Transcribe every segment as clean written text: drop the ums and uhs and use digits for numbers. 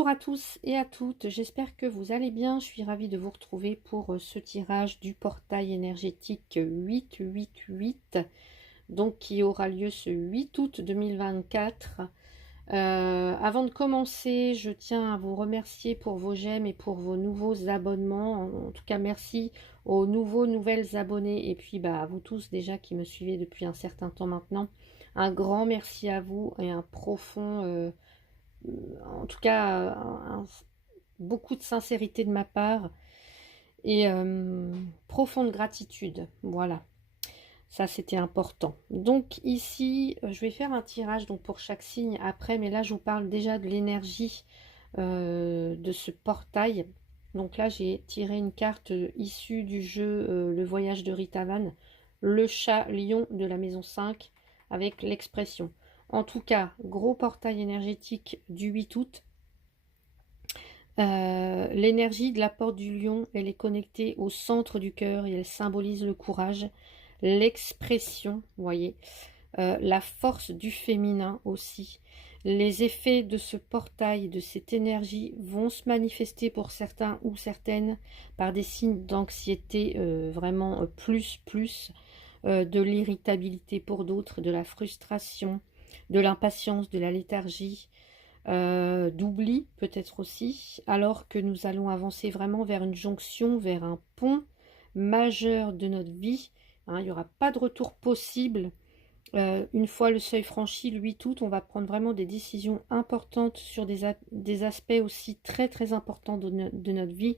Bonjour à tous et à toutes, j'espère que vous allez bien. Je suis ravie de vous retrouver pour ce tirage du portail énergétique 888, donc qui aura lieu ce 8 août 2024. Avant de commencer, je tiens à vous remercier pour vos j'aime et pour vos nouveaux abonnements. En tout cas, merci aux nouvelles abonnés et puis à vous tous déjà qui me suivez depuis un certain temps maintenant. Un grand merci à vous et un profond... en tout cas, beaucoup de sincérité de ma part et profonde gratitude. Voilà, ça c'était important. Donc ici, je vais faire un tirage donc pour chaque signe après, mais là je vous parle déjà de l'énergie de ce portail. Donc là j'ai tiré une carte issue du jeu Le Voyage de Ritavan, le chat lion de la maison 5, avec l'expression. En tout cas, gros portail énergétique du 8 août. L'énergie de la porte du lion, elle est connectée au centre du cœur et elle symbolise le courage, l'expression, vous voyez, la force du féminin aussi. Les effets de ce portail, de cette énergie, vont se manifester pour certains ou certaines par des signes d'anxiété vraiment plus, de l'irritabilité pour d'autres, de la frustration, de l'impatience, de la léthargie, d'oubli peut-être aussi, alors que nous allons avancer vraiment vers une jonction, vers un pont majeur de notre vie. Hein, il n'y aura pas de retour possible. Une fois le seuil franchi, le 8 août, on va prendre vraiment des décisions importantes sur des aspects aussi très très importants de notre vie.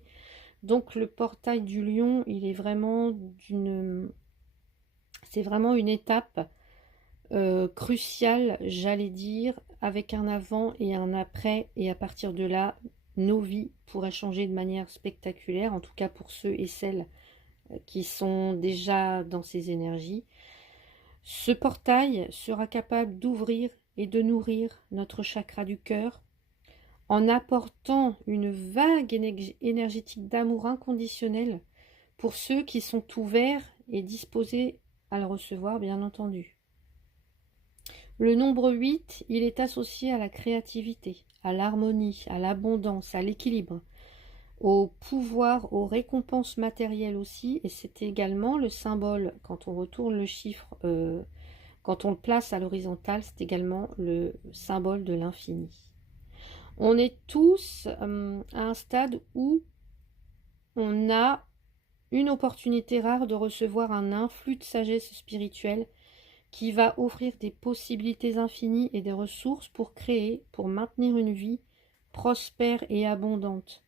Donc le portail du lion, il est vraiment c'est vraiment une étape cruciale, j'allais dire, avec un avant et un après, et à partir de là, nos vies pourraient changer de manière spectaculaire, en tout cas pour ceux et celles qui sont déjà dans ces énergies. Ce portail sera capable d'ouvrir et de nourrir notre chakra du cœur en apportant une vague énergétique d'amour inconditionnel pour ceux qui sont ouverts et disposés à le recevoir, bien entendu. Le nombre 8, il est associé à la créativité, à l'harmonie, à l'abondance, à l'équilibre, au pouvoir, aux récompenses matérielles aussi, et c'est également le symbole, quand on retourne le chiffre, quand on le place à l'horizontale, c'est également le symbole de l'infini. On est tous à un stade où on a une opportunité rare de recevoir un influx de sagesse spirituelle qui va offrir des possibilités infinies et des ressources pour créer, pour maintenir une vie prospère et abondante.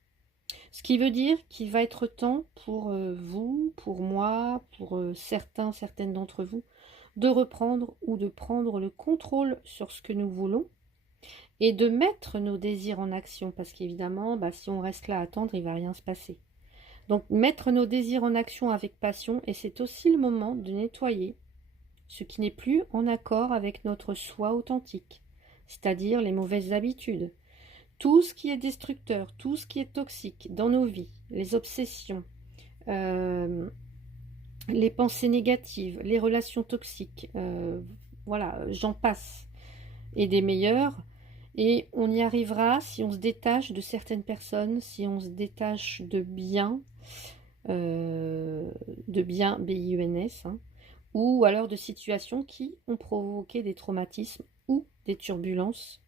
Ce qui veut dire qu'il va être temps pour vous, pour moi, pour certaines d'entre vous, de reprendre ou de prendre le contrôle sur ce que nous voulons et de mettre nos désirs en action, parce qu'évidemment, si on reste là à attendre, il ne va rien se passer. Donc mettre nos désirs en action avec passion, et c'est aussi le moment de nettoyer ce qui n'est plus en accord avec notre soi authentique, c'est-à-dire les mauvaises habitudes, tout ce qui est destructeur, tout ce qui est toxique dans nos vies, les obsessions, les pensées négatives, les relations toxiques, voilà, j'en passe, et des meilleures. Et on y arrivera si on se détache de certaines personnes, si on se détache de bien, B-I-E-N-S, hein, ou alors de situations qui ont provoqué des traumatismes ou des turbulences,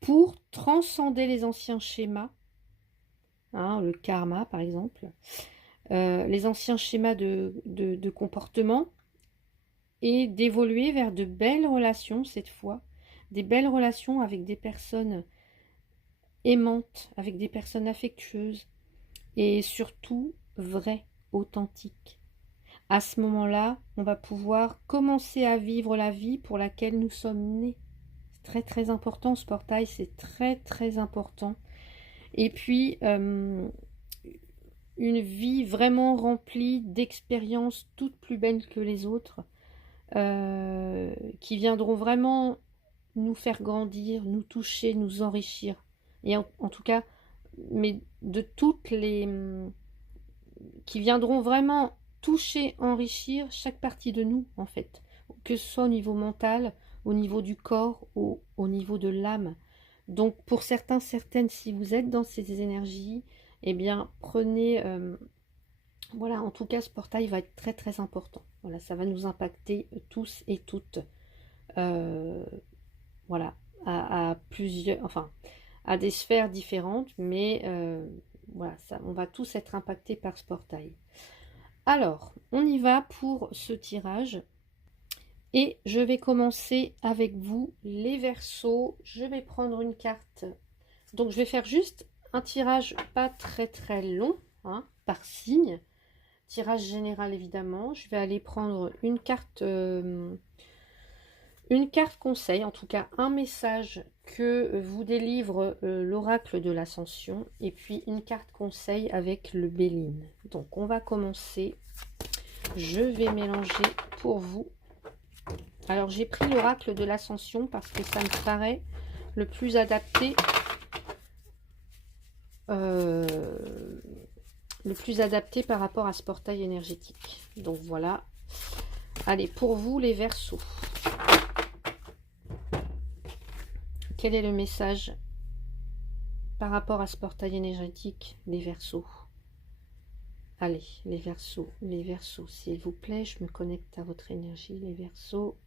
pour transcender les anciens schémas, hein, le karma par exemple, les anciens schémas de comportement, et d'évoluer vers de belles relations cette fois, des belles relations avec des personnes aimantes, avec des personnes affectueuses, et surtout vraies, authentiques. À ce moment-là, on va pouvoir commencer à vivre la vie pour laquelle nous sommes nés. C'est très très important ce portail, c'est très très important. Et puis, une vie vraiment remplie d'expériences toutes plus belles que les autres, qui viendront vraiment nous faire grandir, nous toucher, nous enrichir. Et en tout cas, mais de toutes les... qui viendront vraiment toucher, enrichir chaque partie de nous, en fait. Que ce soit au niveau mental, au niveau du corps, au niveau de l'âme. Donc pour certains, certaines, si vous êtes dans ces énergies, eh bien prenez, voilà, en tout cas ce portail va être très très important. Voilà, ça va nous impacter tous et toutes, euh, voilà, à plusieurs, enfin, à des sphères différentes, mais voilà, ça, on va tous être impactés par ce portail. Alors, on y va pour ce tirage. Et je vais commencer avec vous, les Verseaux. Je vais prendre une carte. Donc, je vais faire juste un tirage pas très très long, hein, par signe. Tirage général, évidemment. Je vais aller prendre une carte conseil, en tout cas un message que vous délivre l'oracle de l'Ascension. Et puis une carte conseil avec le Béline. Donc, on va commencer. Je vais mélanger pour vous. Alors j'ai pris l'oracle de l'Ascension parce que ça me paraît le plus adapté, par rapport à ce portail énergétique. Donc voilà. Allez, pour vous les Verseaux, quel est le message par rapport à ce portail énergétique, les Verseaux? Allez, les Verseaux, s'il vous plaît, je me connecte à votre énergie, les Verseaux.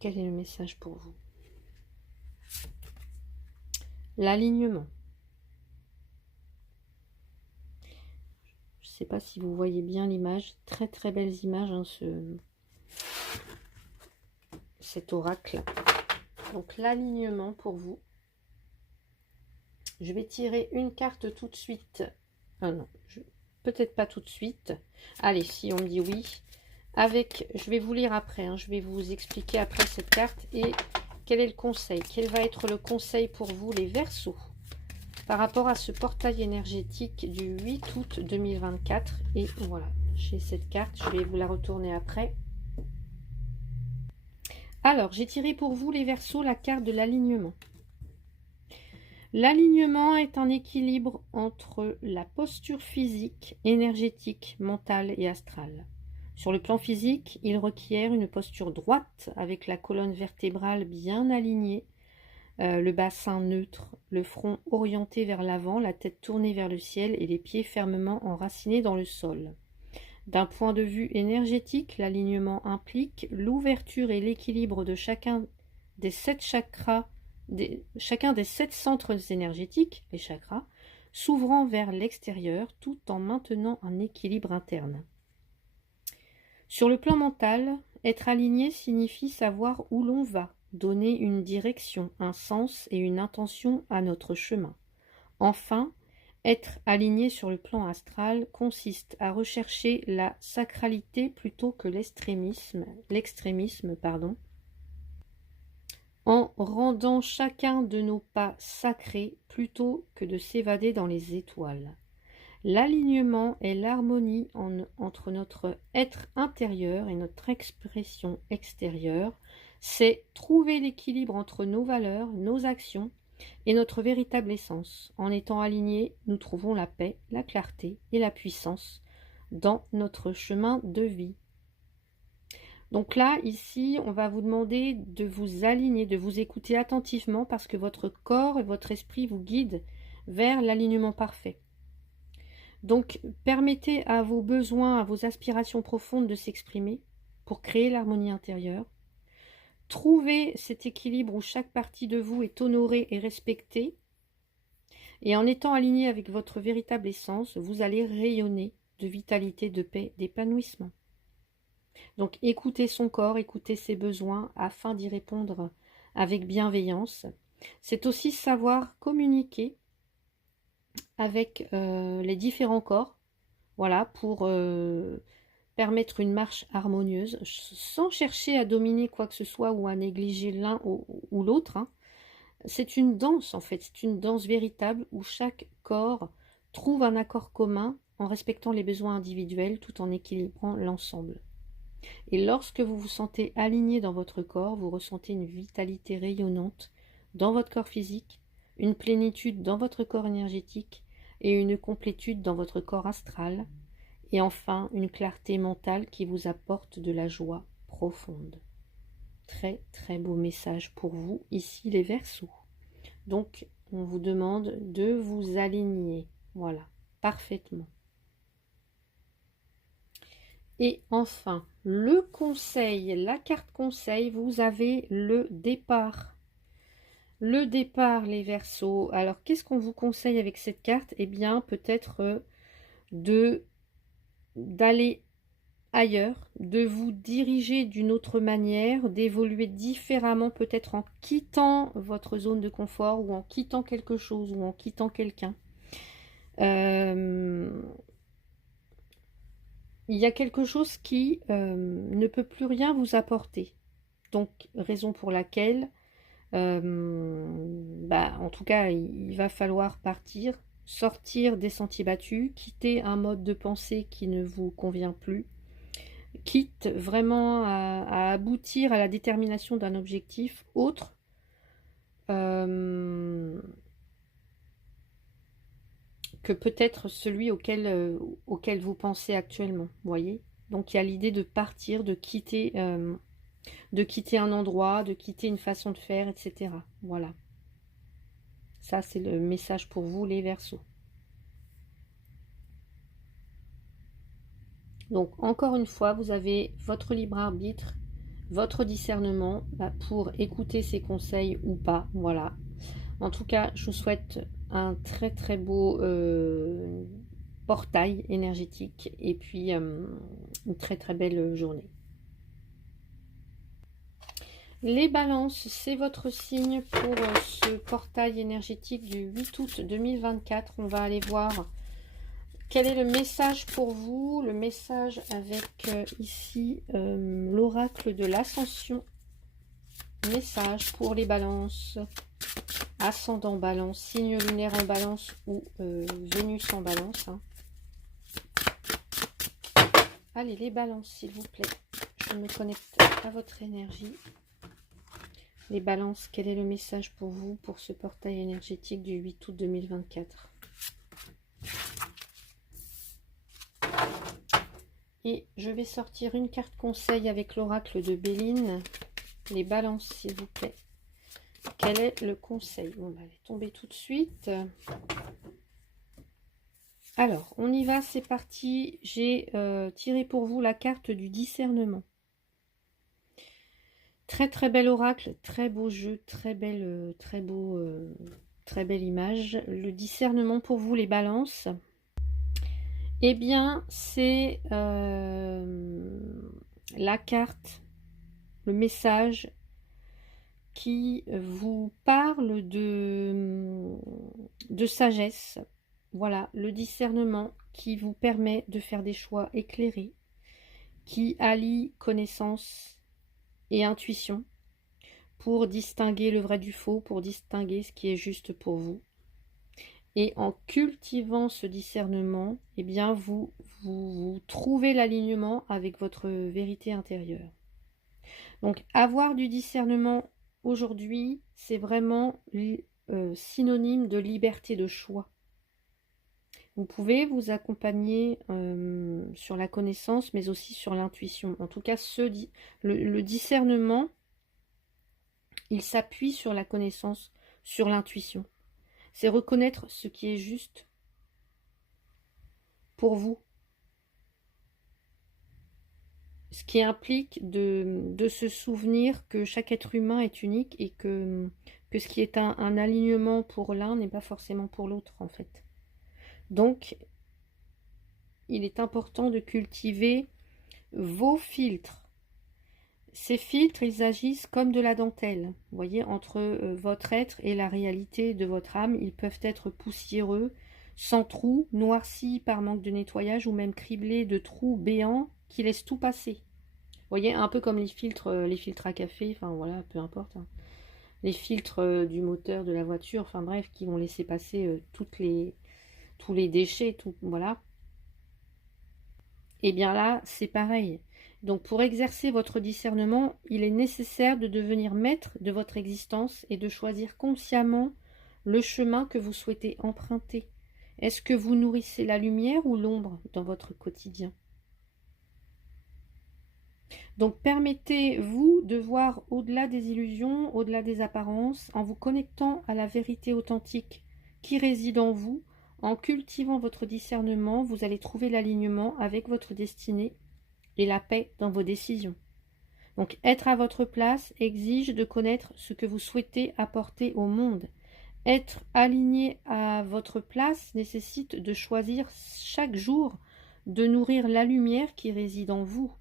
Quel est le message pour vous? L'alignement. Je ne sais pas si vous voyez bien l'image. Très très belles images, hein, cet oracle. Donc l'alignement pour vous. Je vais tirer une carte tout de suite. Ah non, peut-être pas tout de suite. Allez, si on me dit oui. Je vais vous lire après, hein, je vais vous expliquer après cette carte. Et quel est le conseil? Quel va être le conseil pour vous, les Verseaux, par rapport à ce portail énergétique du 8 août 2024? Et voilà, j'ai cette carte, je vais vous la retourner après. Alors, j'ai tiré pour vous, les Verseaux, la carte de l'alignement. L'alignement est un équilibre entre la posture physique, énergétique, mentale et astrale. Sur le plan physique, il requiert une posture droite avec la colonne vertébrale bien alignée, le bassin neutre, le front orienté vers l'avant, la tête tournée vers le ciel et les pieds fermement enracinés dans le sol. D'un point de vue énergétique, l'alignement implique l'ouverture et l'équilibre de chacun des 7 chakras, chacun des 7 centres énergétiques, les chakras, s'ouvrant vers l'extérieur tout en maintenant un équilibre interne. Sur le plan mental, être aligné signifie savoir où l'on va, donner une direction, un sens et une intention à notre chemin. Enfin, être aligné sur le plan astral consiste à rechercher la sacralité plutôt que l'extrémisme, en rendant chacun de nos pas sacrés plutôt que de s'évader dans les étoiles. L'alignement est l'harmonie entre notre être intérieur et notre expression extérieure. C'est trouver l'équilibre entre nos valeurs, nos actions et notre véritable essence. En étant alignés, nous trouvons la paix, la clarté et la puissance dans notre chemin de vie. Donc là, ici, on va vous demander de vous aligner, de vous écouter attentivement parce que votre corps et votre esprit vous guident vers l'alignement parfait. Donc, permettez à vos besoins, à vos aspirations profondes de s'exprimer pour créer l'harmonie intérieure. Trouvez cet équilibre où chaque partie de vous est honorée et respectée. Et en étant aligné avec votre véritable essence, vous allez rayonner de vitalité, de paix, d'épanouissement. Donc, écoutez son corps, écoutez ses besoins afin d'y répondre avec bienveillance. C'est aussi savoir communiquer avec les différents corps, voilà, pour permettre une marche harmonieuse, sans chercher à dominer quoi que ce soit ou à négliger l'un ou l'autre. Hein. C'est une danse, en fait, c'est une danse véritable où chaque corps trouve un accord commun en respectant les besoins individuels tout en équilibrant l'ensemble. Et lorsque vous vous sentez aligné dans votre corps, vous ressentez une vitalité rayonnante dans votre corps physique, une plénitude dans votre corps énergétique et une complétude dans votre corps astral, et enfin une clarté mentale qui vous apporte de la joie profonde. Très très beau message pour vous, ici les Verseaux. Donc, on vous demande de vous aligner. Voilà, parfaitement. Et enfin, le conseil, la carte conseil, vous avez le départ. Le départ, les Verseaux. Alors, qu'est-ce qu'on vous conseille avec cette carte? Eh bien, peut-être d'aller ailleurs, de vous diriger d'une autre manière, d'évoluer différemment, peut-être en quittant votre zone de confort ou en quittant quelque chose ou en quittant quelqu'un. Il y a quelque chose qui ne peut plus rien vous apporter. Donc, raison pour laquelle, en tout cas, il va falloir partir, sortir des sentiers battus, quitter un mode de pensée qui ne vous convient plus, quitte vraiment à aboutir à la détermination d'un objectif autre que peut-être celui auquel vous pensez actuellement, voyez. Donc il y a l'idée de partir, de quitter un endroit, de quitter une façon de faire, etc. Voilà. Ça, c'est le message pour vous, les Verseaux. Donc, encore une fois, vous avez votre libre arbitre, votre discernement pour écouter ces conseils ou pas. Voilà. En tout cas, je vous souhaite un très très beau portail énergétique et puis une très très belle journée. Les balances, c'est votre signe pour ce portail énergétique du 8 août 2024. On va aller voir quel est le message pour vous. Le message avec ici l'oracle de l'ascension. Message pour les balances. Ascendant balance, signe lunaire en balance ou Vénus en balance. Hein. Allez, les balances, s'il vous plaît. Je me connecte à votre énergie. Les balances, quel est le message pour vous pour ce portail énergétique du 8 août 2024? Et je vais sortir une carte conseil avec l'oracle de Béline. Les balances, s'il vous plaît. Quel est le conseil? On va tomber tout de suite. Alors, on y va, c'est parti. J'ai tiré pour vous la carte du discernement. Très très bel oracle, très beau jeu, très belle image. Le discernement pour vous, les balances. Eh bien, c'est la carte, le message qui vous parle de sagesse. Voilà, le discernement qui vous permet de faire des choix éclairés, qui allie connaissance et intuition pour distinguer le vrai du faux, pour distinguer ce qui est juste pour vous. Et en cultivant ce discernement, eh bien vous trouvez l'alignement avec votre vérité intérieure. Donc avoir du discernement aujourd'hui, c'est vraiment synonyme de liberté de choix. Vous pouvez vous accompagner sur la connaissance, mais aussi sur l'intuition. En tout cas, le discernement, il s'appuie sur la connaissance, sur l'intuition. C'est reconnaître ce qui est juste pour vous. Ce qui implique de se souvenir que chaque être humain est unique et que ce qui est un alignement pour l'un n'est pas forcément pour l'autre, en fait. Donc, il est important de cultiver vos filtres. Ces filtres, ils agissent comme de la dentelle. Vous voyez, entre votre être et la réalité de votre âme, ils peuvent être poussiéreux, sans trous, noircis par manque de nettoyage ou même criblés de trous béants qui laissent tout passer. Vous voyez, un peu comme les filtres à café, enfin voilà, peu importe. Hein. Les filtres du moteur de la voiture, enfin bref, qui vont laisser passer tous les déchets, tout, voilà. Et bien là, c'est pareil. Donc pour exercer votre discernement, il est nécessaire de devenir maître de votre existence et de choisir consciemment le chemin que vous souhaitez emprunter. Est-ce que vous nourrissez la lumière ou l'ombre dans votre quotidien? Donc permettez-vous de voir au-delà des illusions, au-delà des apparences, en vous connectant à la vérité authentique qui réside en vous, en cultivant votre discernement, vous allez trouver l'alignement avec votre destinée et la paix dans vos décisions. Donc être à votre place exige de connaître ce que vous souhaitez apporter au monde. Être aligné à votre place nécessite de choisir chaque jour de nourrir la lumière qui réside en vous.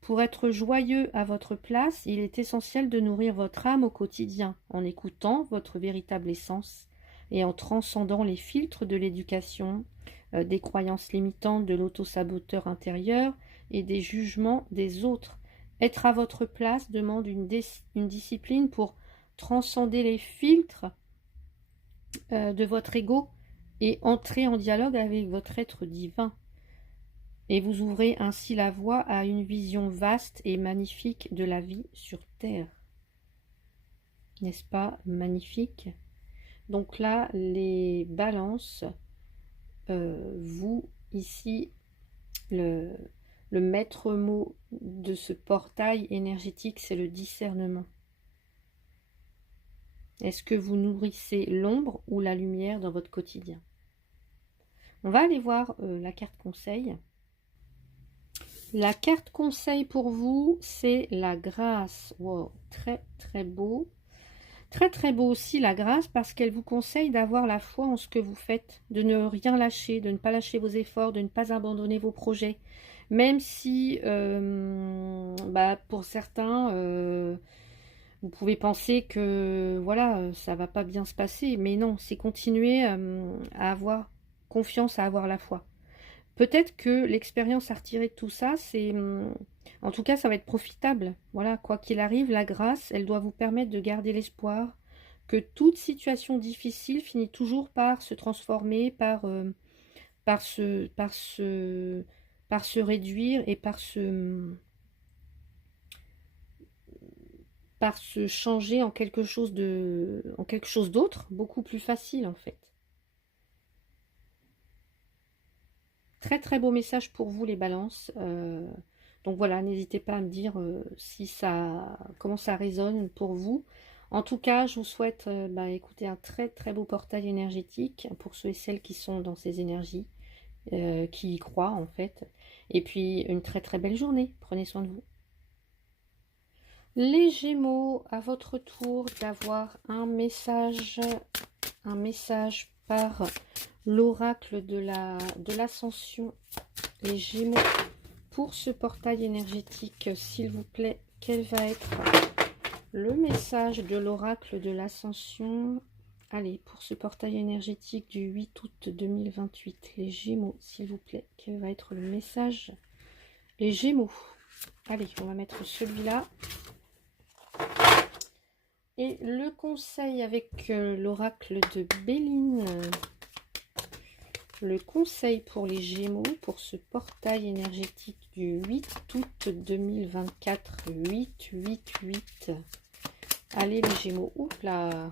Pour être joyeux à votre place, il est essentiel de nourrir votre âme au quotidien, en écoutant votre véritable essence et en transcendant les filtres de l'éducation, des croyances limitantes, de l'auto-saboteur intérieur et des jugements des autres. Être à votre place demande une discipline pour transcender les filtres de votre ego et entrer en dialogue avec votre être divin. Et vous ouvrez ainsi la voie à une vision vaste et magnifique de la vie sur Terre. N'est-ce pas magnifique? Donc là, les balances, vous, ici, le maître mot de ce portail énergétique, c'est le discernement. Est-ce que vous nourrissez l'ombre ou la lumière dans votre quotidien? On va aller voir la carte conseil. La carte conseil pour vous, c'est la grâce. Wow, très très beau. Très très beau aussi la grâce parce qu'elle vous conseille d'avoir la foi en ce que vous faites, de ne rien lâcher, de ne pas lâcher vos efforts, de ne pas abandonner vos projets. Même si, pour certains, vous pouvez penser que voilà, ça va pas bien se passer. Mais non, c'est continuer à avoir confiance, à avoir la foi. Peut-être que l'expérience à retirer de tout ça, c'est... En tout cas, ça va être profitable. Voilà, quoi qu'il arrive, la grâce, elle doit vous permettre de garder l'espoir que toute situation difficile finit toujours par se transformer, par se réduire et par se changer en quelque chose d'autre, beaucoup plus facile en fait. Très très beau message pour vous les balances. Donc voilà, n'hésitez pas à me dire comment ça résonne pour vous. En tout cas, je vous souhaite écoutez, un très très beau portail énergétique pour ceux et celles qui sont dans ces énergies, qui y croient en fait. Et puis une très très belle journée. Prenez soin de vous. Les Gémeaux, à votre tour d'avoir un message par l'oracle de l'ascension. Les Gémeaux, pour ce portail énergétique, s'il vous plaît, quel va être le message de l'oracle de l'ascension? Allez, pour ce portail énergétique du 8 août 2028, les Gémeaux, s'il vous plaît, quel va être le message? Les Gémeaux. Allez, on va mettre celui-là. Et le conseil avec l'oracle de Béline. Le conseil pour les Gémeaux, pour ce portail énergétique du 8 août 2024. 8. Allez les Gémeaux. Oups là.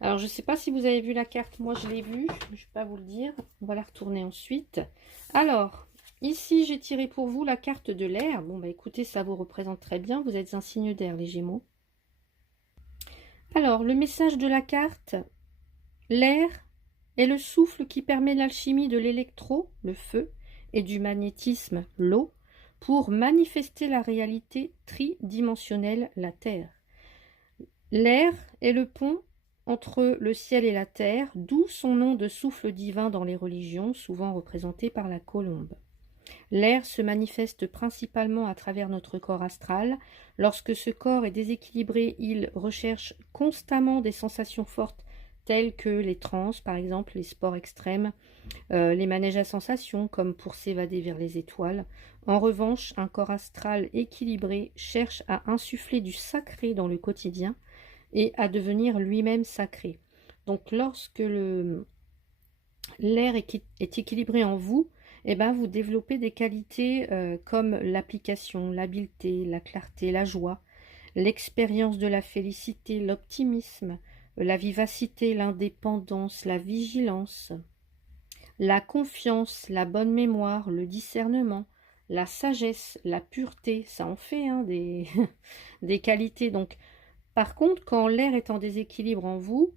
Alors je ne sais pas si vous avez vu la carte. Moi je l'ai vue. Je ne vais pas vous le dire. On va la retourner ensuite. Alors, ici j'ai tiré pour vous la carte de l'air. Bon bah écoutez, ça vous représente très bien. Vous êtes un signe d'air les Gémeaux. Alors, le message de la carte, l'air est le souffle qui permet l'alchimie de l'électro, le feu, et du magnétisme, l'eau, pour manifester la réalité tridimensionnelle, la Terre. L'air est le pont entre le ciel et la terre, d'où son nom de souffle divin dans les religions, souvent représenté par la colombe. L'air se manifeste principalement à travers notre corps astral. Lorsque ce corps est déséquilibré, il recherche constamment des sensations fortes telles que les trans, par exemple, les sports extrêmes, les manèges à sensations, comme pour s'évader vers les étoiles. En revanche, un corps astral équilibré cherche à insuffler du sacré dans le quotidien et à devenir lui-même sacré. Donc lorsque l'air est équilibré en vous, eh ben, vous développez des qualités comme l'application, l'habileté, la clarté, la joie, l'expérience de la félicité, l'optimisme, la vivacité, l'indépendance, la vigilance, la confiance, la bonne mémoire, le discernement, la sagesse, la pureté, ça en fait hein, des qualités. Donc, par contre, quand l'air est en déséquilibre en vous,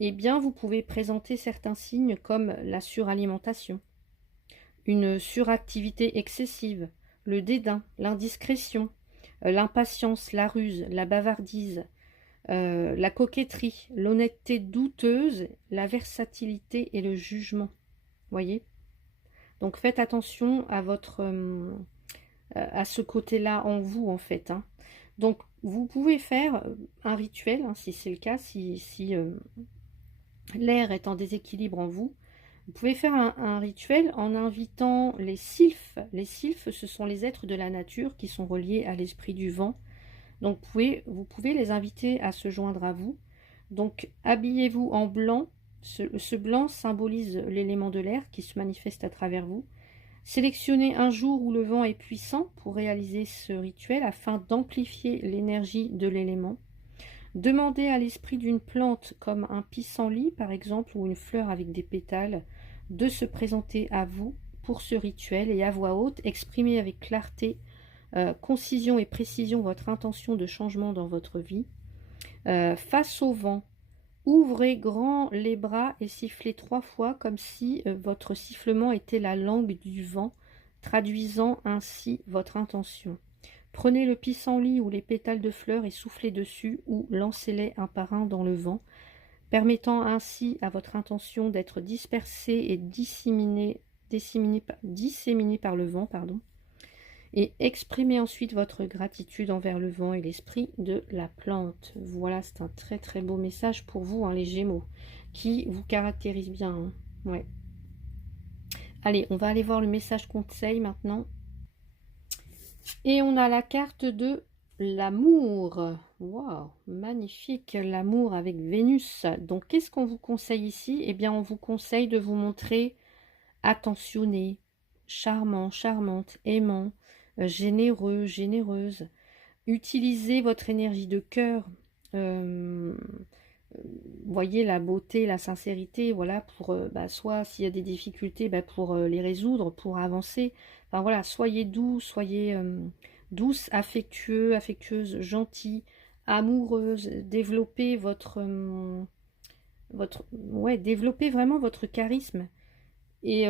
eh bien, vous pouvez présenter certains signes comme la suralimentation, une suractivité excessive, le dédain, l'indiscrétion, l'impatience, la ruse, la bavardise, la coquetterie, l'honnêteté douteuse, la versatilité et le jugement. Voyez? Donc faites attention à votre à ce côté-là en vous en fait. Hein. Donc vous pouvez faire un rituel hein, si c'est le cas, si l'air est en déséquilibre en vous. Vous pouvez faire un rituel en invitant les sylphes. Les sylphes, ce sont les êtres de la nature qui sont reliés à l'esprit du vent. Donc vous pouvez les inviter à se joindre à vous. Donc habillez-vous en blanc. Ce blanc symbolise l'élément de l'air qui se manifeste à travers vous. Sélectionnez un jour où le vent est puissant pour réaliser ce rituel afin d'amplifier l'énergie de l'élément. Demandez à l'esprit d'une plante comme un pissenlit par exemple ou une fleur avec des pétales de se présenter à vous pour ce rituel et à voix haute, exprimez avec clarté, concision et précision votre intention de changement dans votre vie. Face au vent, ouvrez grand les bras et sifflez 3 fois comme si votre sifflement était la langue du vent, traduisant ainsi votre intention. Prenez le pissenlit ou les pétales de fleurs et soufflez dessus ou lancez-les un par un dans le vent, permettant ainsi à votre intention d'être dispersée et disséminée par le vent, et exprimez ensuite votre gratitude envers le vent et l'esprit de la plante. Voilà, c'est un très très beau message pour vous, hein, les Gémeaux, qui vous caractérise bien. Hein. Ouais. Allez, on va aller voir le message conseil maintenant. Et on a la carte de l'amour. Waouh, magnifique, l'amour avec Vénus. Donc, qu'est-ce qu'on vous conseille ici? Eh bien, on vous conseille de vous montrer attentionné, charmant, charmante, aimant, généreux, généreuse. Utilisez votre énergie de cœur. Voyez la beauté, la sincérité, voilà, pour soit s'il y a des difficultés, pour les résoudre, pour avancer. Enfin voilà, soyez doux, soyez douce, affectueux, affectueuse, gentil, amoureuse. Développez développez vraiment votre charisme et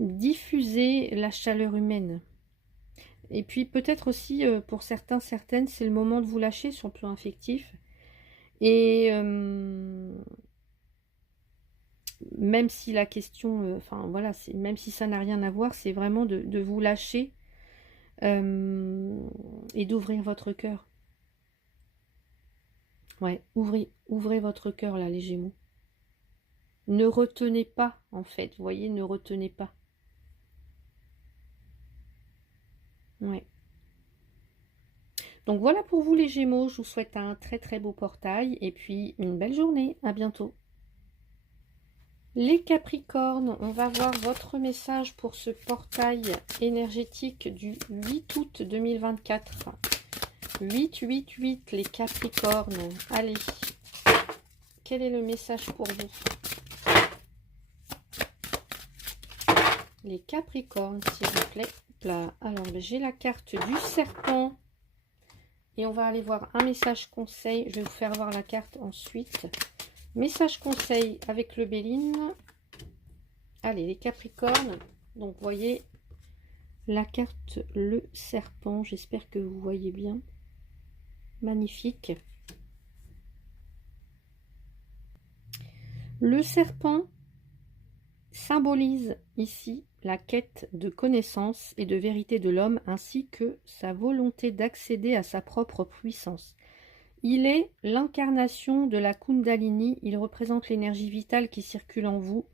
diffusez la chaleur humaine. Et puis peut-être aussi, pour certains, certaines, c'est le moment de vous lâcher sur le plan affectif. Et même si la question, enfin voilà, même si ça n'a rien à voir, c'est vraiment de vous lâcher et d'ouvrir votre cœur. Ouais, ouvrez votre cœur là, les Gémeaux. Ne retenez pas, en fait, vous voyez, ne retenez pas. Ouais. Donc voilà pour vous les Gémeaux, je vous souhaite un très très beau portail et puis une belle journée, à bientôt. Les Capricornes, on va voir votre message pour ce portail énergétique du 8 août 2024. 8, les Capricornes. Allez, quel est le message pour vous? Les Capricornes, s'il vous plaît. Là, alors, j'ai la carte du serpent. Et on va aller voir un message conseil. Je vais vous faire voir la carte ensuite. Message conseil avec le Béline. Allez, les Capricornes. Donc, vous voyez la carte le serpent. J'espère que vous voyez bien. Magnifique. Le serpent symbolise ici la quête de connaissance et de vérité de l'homme ainsi que sa volonté d'accéder à sa propre puissance. Il est l'incarnation de la Kundalini, il représente l'énergie vitale qui circule en vous,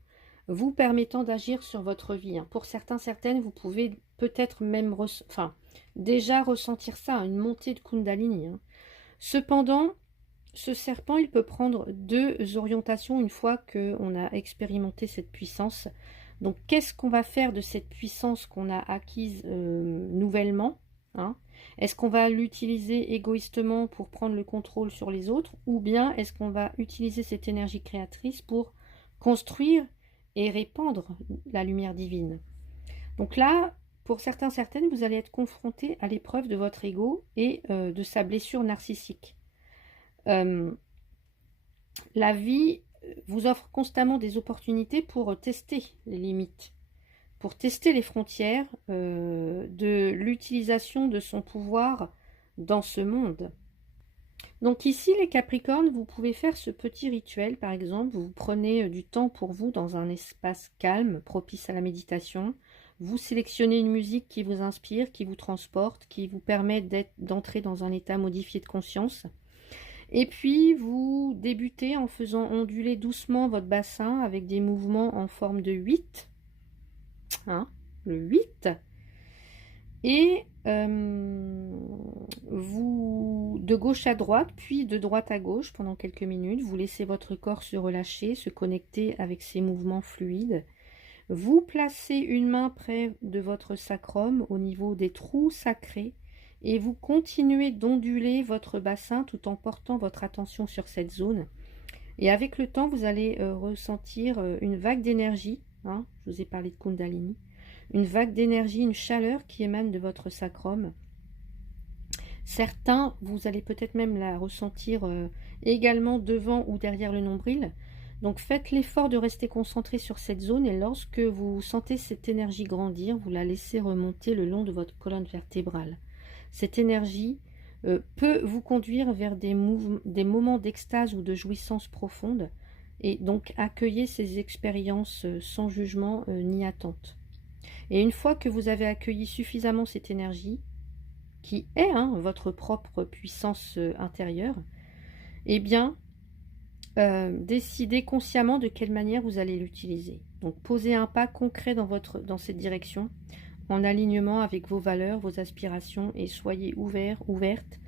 vous permettant d'agir sur votre vie. Pour certains, certaines, vous pouvez peut-être même déjà ressentir ça, une montée de Kundalini. Cependant, ce serpent, il peut prendre 2 orientations une fois qu'on a expérimenté cette puissance. Donc, qu'est-ce qu'on va faire de cette puissance qu'on a acquise nouvellement, hein? Est-ce qu'on va l'utiliser égoïstement pour prendre le contrôle sur les autres ou bien est-ce qu'on va utiliser cette énergie créatrice pour construire et répandre la lumière divine. Donc là, pour certains, certaines, vous allez être confrontés à l'épreuve de votre ego et de sa blessure narcissique. La vie vous offre constamment des opportunités pour tester les limites, pour tester les frontières de l'utilisation de son pouvoir dans ce monde. Donc ici, les Capricornes, vous pouvez faire ce petit rituel, par exemple, vous prenez du temps pour vous dans un espace calme, propice à la méditation, vous sélectionnez une musique qui vous inspire, qui vous transporte, qui vous permet d'entrer dans un état modifié de conscience. Et puis, vous débutez en faisant onduler doucement votre bassin avec des mouvements en forme de 8. Hein, le 8. Et vous, de gauche à droite, puis de droite à gauche, pendant quelques minutes, vous laissez votre corps se relâcher, se connecter avec ces mouvements fluides. Vous placez une main près de votre sacrum, au niveau des trous sacrés, et vous continuez d'onduler votre bassin tout en portant votre attention sur cette zone. Et avec le temps, vous allez ressentir une vague d'énergie. Hein, je vous ai parlé de Kundalini. Une vague d'énergie, une chaleur qui émane de votre sacrum. Certains, vous allez peut-être même la ressentir également devant ou derrière le nombril. Donc faites l'effort de rester concentré sur cette zone et lorsque vous sentez cette énergie grandir, vous la laissez remonter le long de votre colonne vertébrale. Cette énergie peut vous conduire vers des moments d'extase ou de jouissance profonde et donc accueillez ces expériences sans jugement ni attente. Et une fois que vous avez accueilli suffisamment cette énergie, qui est votre propre puissance intérieure, eh bien, décidez consciemment de quelle manière vous allez l'utiliser. Donc, posez un pas concret dans cette direction, en alignement avec vos valeurs, vos aspirations, et soyez ouverte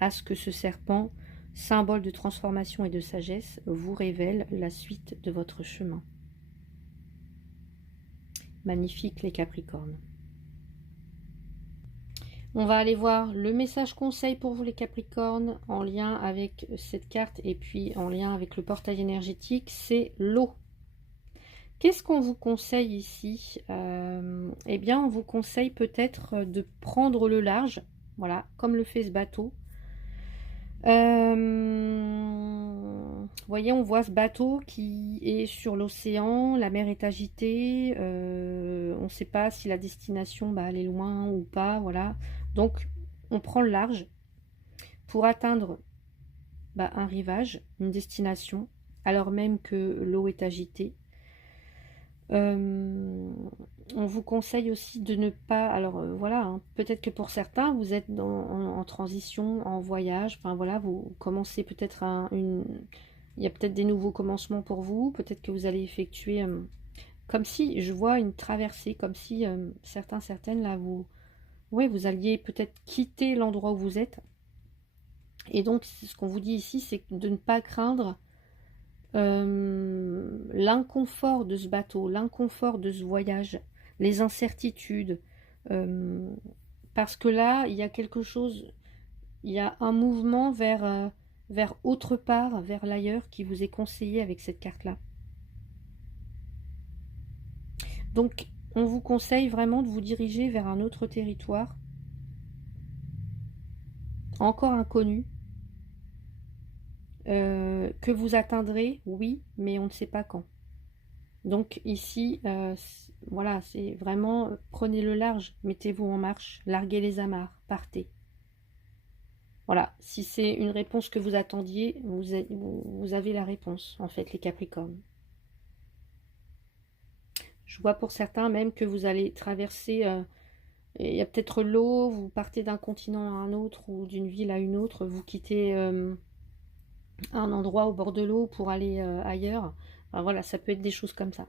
à ce que ce serpent, symbole de transformation et de sagesse, vous révèle la suite de votre chemin. Magnifique les Capricornes. On va aller voir le message conseil pour vous les Capricornes en lien avec cette carte et puis en lien avec le portail énergétique, c'est l'eau. Qu'est-ce qu'on vous conseille ici? Eh bien, on vous conseille peut-être de prendre le large, voilà, comme le fait ce bateau. Vous voyez, on voit ce bateau qui est sur l'océan, la mer est agitée, on ne sait pas si la destination elle est loin ou pas, voilà. Donc, on prend le large pour atteindre un rivage, une destination, alors même que l'eau est agitée. On vous conseille aussi de ne pas, alors voilà, peut-être que pour certains vous êtes en transition, en voyage, enfin voilà, vous commencez peut-être il y a peut-être des nouveaux commencements pour vous, peut-être que vous allez effectuer, comme si, je vois une traversée, comme si certaines là, vous alliez peut-être quitter l'endroit où vous êtes, et donc ce qu'on vous dit ici, c'est de ne pas craindre l'inconfort de ce bateau, l'inconfort de ce voyage, les incertitudes, parce que là, il y a quelque chose, il y a un mouvement vers autre part, vers l'ailleurs, qui vous est conseillé avec cette carte-là. Donc, on vous conseille vraiment de vous diriger vers un autre territoire, encore inconnu, que vous atteindrez, oui, mais on ne sait pas quand. Donc ici, voilà, c'est vraiment, prenez le large, mettez-vous en marche, larguez les amarres, partez. Voilà, si c'est une réponse que vous attendiez, vous avez la réponse, en fait, les Capricornes. Je vois pour certains même que vous allez traverser, il y a peut-être l'eau, vous partez d'un continent à un autre ou d'une ville à une autre, vous quittez un endroit au bord de l'eau pour aller ailleurs. Enfin, voilà, ça peut être des choses comme ça.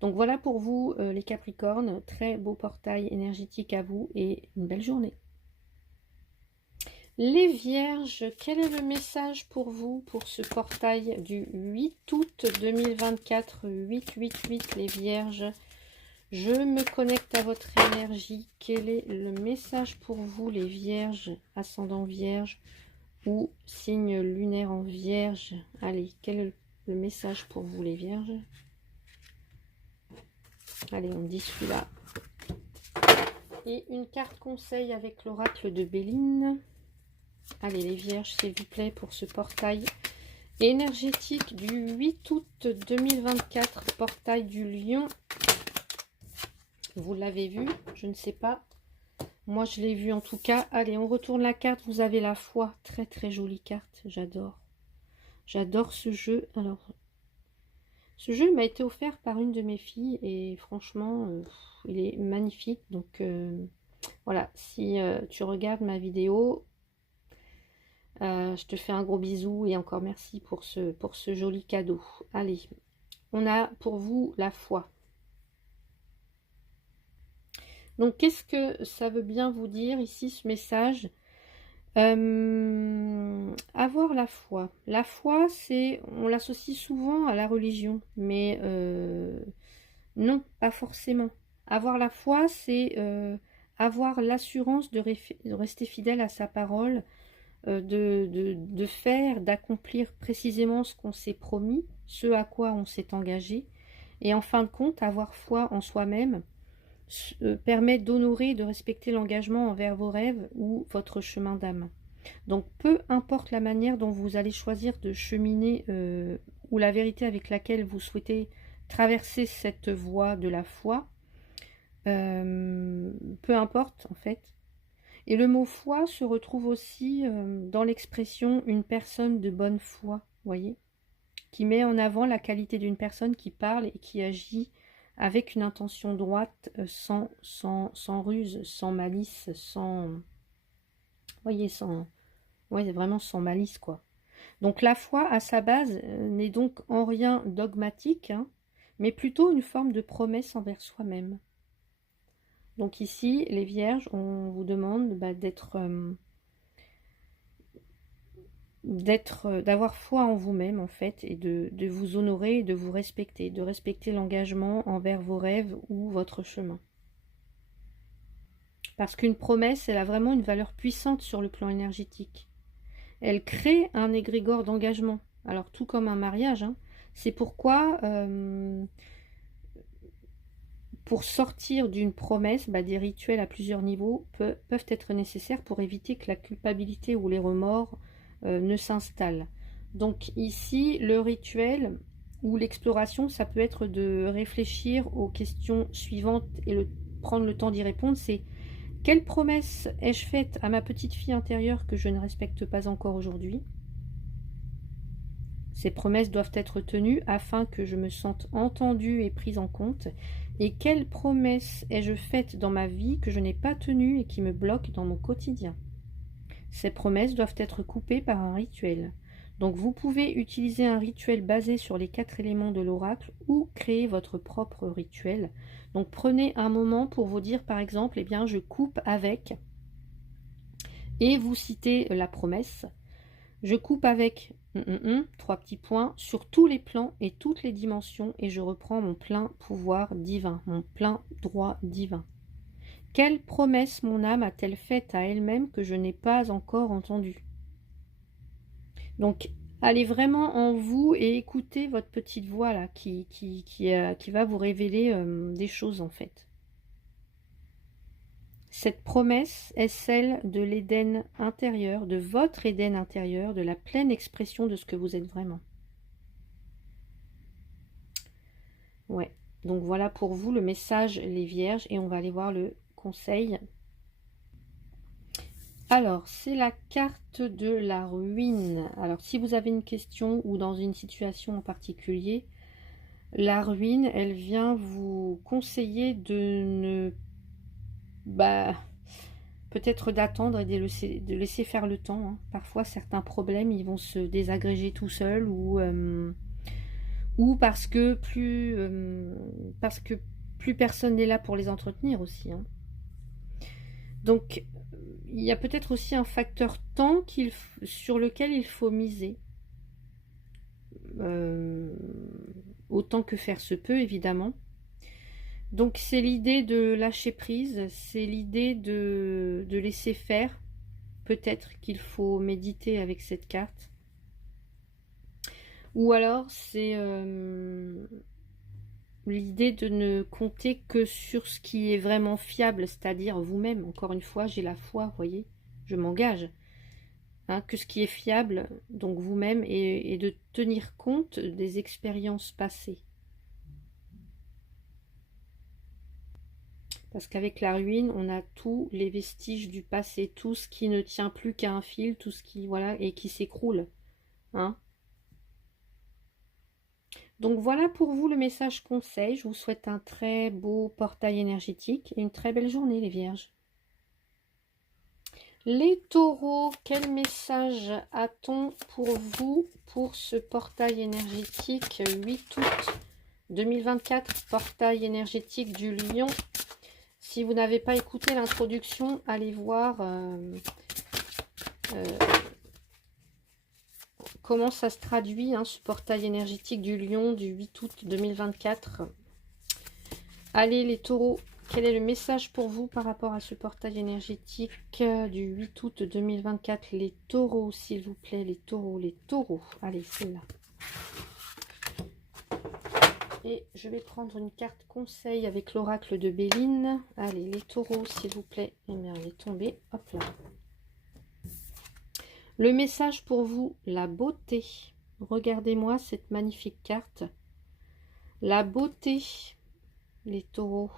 Donc voilà pour vous les Capricornes, très beau portail énergétique à vous et une belle journée. Les Vierges, quel est le message pour vous pour ce portail du 8 août 2024, 888 les Vierges? Je me connecte à votre énergie. Quel est le message pour vous les Vierges, ascendant Vierge ou signe lunaire en Vierge? Allez, quel est le message pour vous les Vierges? Allez, on dit celui-là. Et une carte conseil avec l'oracle de Béline. Allez, les vierges, s'il vous plaît, pour ce portail énergétique du 8 août 2024. Portail du Lion. Vous l'avez vu? Je ne sais pas. Moi, je l'ai vu en tout cas. Allez, on retourne la carte. Vous avez la foi. Très, très jolie carte. J'adore. J'adore ce jeu. Alors, ce jeu m'a été offert par une de mes filles. Et franchement, il est magnifique. Donc, voilà. Si tu regardes ma vidéo, je te fais un gros bisou. Et encore merci pour ce joli cadeau. Allez, on a pour vous la foi. Donc, qu'est-ce que ça veut bien vous dire ici, ce message? Avoir la foi. La foi, on l'associe souvent à la religion, mais non, pas forcément. Avoir la foi, c'est avoir l'assurance de rester fidèle à sa parole, de faire, d'accomplir précisément ce qu'on s'est promis, ce à quoi on s'est engagé, et en fin de compte, avoir foi en soi-même permet d'honorer et de respecter l'engagement envers vos rêves ou votre chemin d'âme. Donc peu importe la manière dont vous allez choisir de cheminer ou la vérité avec laquelle vous souhaitez traverser cette voie de la foi, peu importe en fait. Et le mot foi se retrouve aussi dans l'expression une personne de bonne foi, voyez, qui met en avant la qualité d'une personne qui parle et qui agit avec une intention droite, sans ruse, sans malice, voyez, ouais, vraiment sans malice, quoi. Donc la foi, à sa base, n'est donc en rien dogmatique, hein, mais plutôt une forme de promesse envers soi-même. Donc ici, les vierges, on vous demande d'avoir foi en vous-même en fait, et de vous honorer et de vous respecter, de respecter l'engagement envers vos rêves ou votre chemin. Parce qu'une promesse, elle a vraiment une valeur puissante sur le plan énergétique. Elle crée un égrégore d'engagement, alors tout comme un mariage, hein. C'est pourquoi pour sortir d'une promesse, des rituels à plusieurs niveaux peuvent être nécessaires pour éviter que la culpabilité ou les remords ne s'installent. Donc ici, le rituel ou l'exploration, ça peut être de réfléchir aux questions suivantes et prendre le temps d'y répondre. C'est: quelle promesse ai-je faite à ma petite fille intérieure que je ne respecte pas encore aujourd'hui? Ces promesses doivent être tenues afin que je me sente entendue et prise en compte. Et quelles promesses ai-je faites dans ma vie que je n'ai pas tenues et qui me bloquent dans mon quotidien? Ces promesses doivent être coupées par un rituel. Donc vous pouvez utiliser un rituel basé sur les 4 éléments de l'oracle ou créer votre propre rituel. Donc prenez un moment pour vous dire par exemple, eh bien je coupe avec, et vous citez la promesse. Je coupe avec 3 petits points sur tous les plans et toutes les dimensions et je reprends mon plein pouvoir divin, mon plein droit divin. Quelle promesse mon âme a-t-elle faite à elle-même que je n'ai pas encore entendue? Donc, allez vraiment en vous et écoutez votre petite voix là qui va vous révéler des choses en fait. Cette promesse est celle de l'Éden intérieur, de votre Éden intérieur, de la pleine expression de ce que vous êtes vraiment. Ouais, donc voilà pour vous le message, les vierges, et on va aller voir le conseil. Alors, c'est la carte de la ruine. Alors, si vous avez une question ou dans une situation en particulier, la ruine, elle vient vous conseiller de ne... peut-être d'attendre et de laisser faire le temps, hein. Parfois, certains problèmes, ils vont se désagréger tout seuls ou parce que plus personne n'est là pour les entretenir aussi, hein. Donc, il y a peut-être aussi un facteur temps sur lequel il faut miser. Autant que faire se peut, évidemment. Donc c'est l'idée de lâcher prise, c'est l'idée de laisser faire. Peut-être qu'il faut méditer avec cette carte. Ou alors c'est l'idée de ne compter que sur ce qui est vraiment fiable, c'est-à-dire vous-même. Encore une fois, j'ai la foi, vous voyez, je m'engage. Hein, que ce qui est fiable, donc vous-même, et de tenir compte des expériences passées. Parce qu'avec la ruine, on a tous les vestiges du passé, tout ce qui ne tient plus qu'à un fil, tout ce qui, voilà, et qui s'écroule. Hein. Donc voilà pour vous le message conseil. Je vous souhaite un très beau portail énergétique et une très belle journée, les Vierges. Les taureaux, quel message a-t-on pour vous pour ce portail énergétique 8 août 2024, portail énergétique du Lion. Si vous n'avez pas écouté l'introduction, allez voir comment ça se traduit, hein, ce portail énergétique du Lion du 8 août 2024. Allez les taureaux, quel est le message pour vous par rapport à ce portail énergétique du 8 août 2024? Les taureaux, s'il vous plaît, les taureaux, les taureaux. Allez, celle-là. Et je vais prendre une carte conseil avec l'oracle de Béline. Allez, les taureaux, s'il vous plaît. Eh bien, elle est tombée. Hop là. Le message pour vous, la beauté. Regardez-moi cette magnifique carte. La beauté, les taureaux.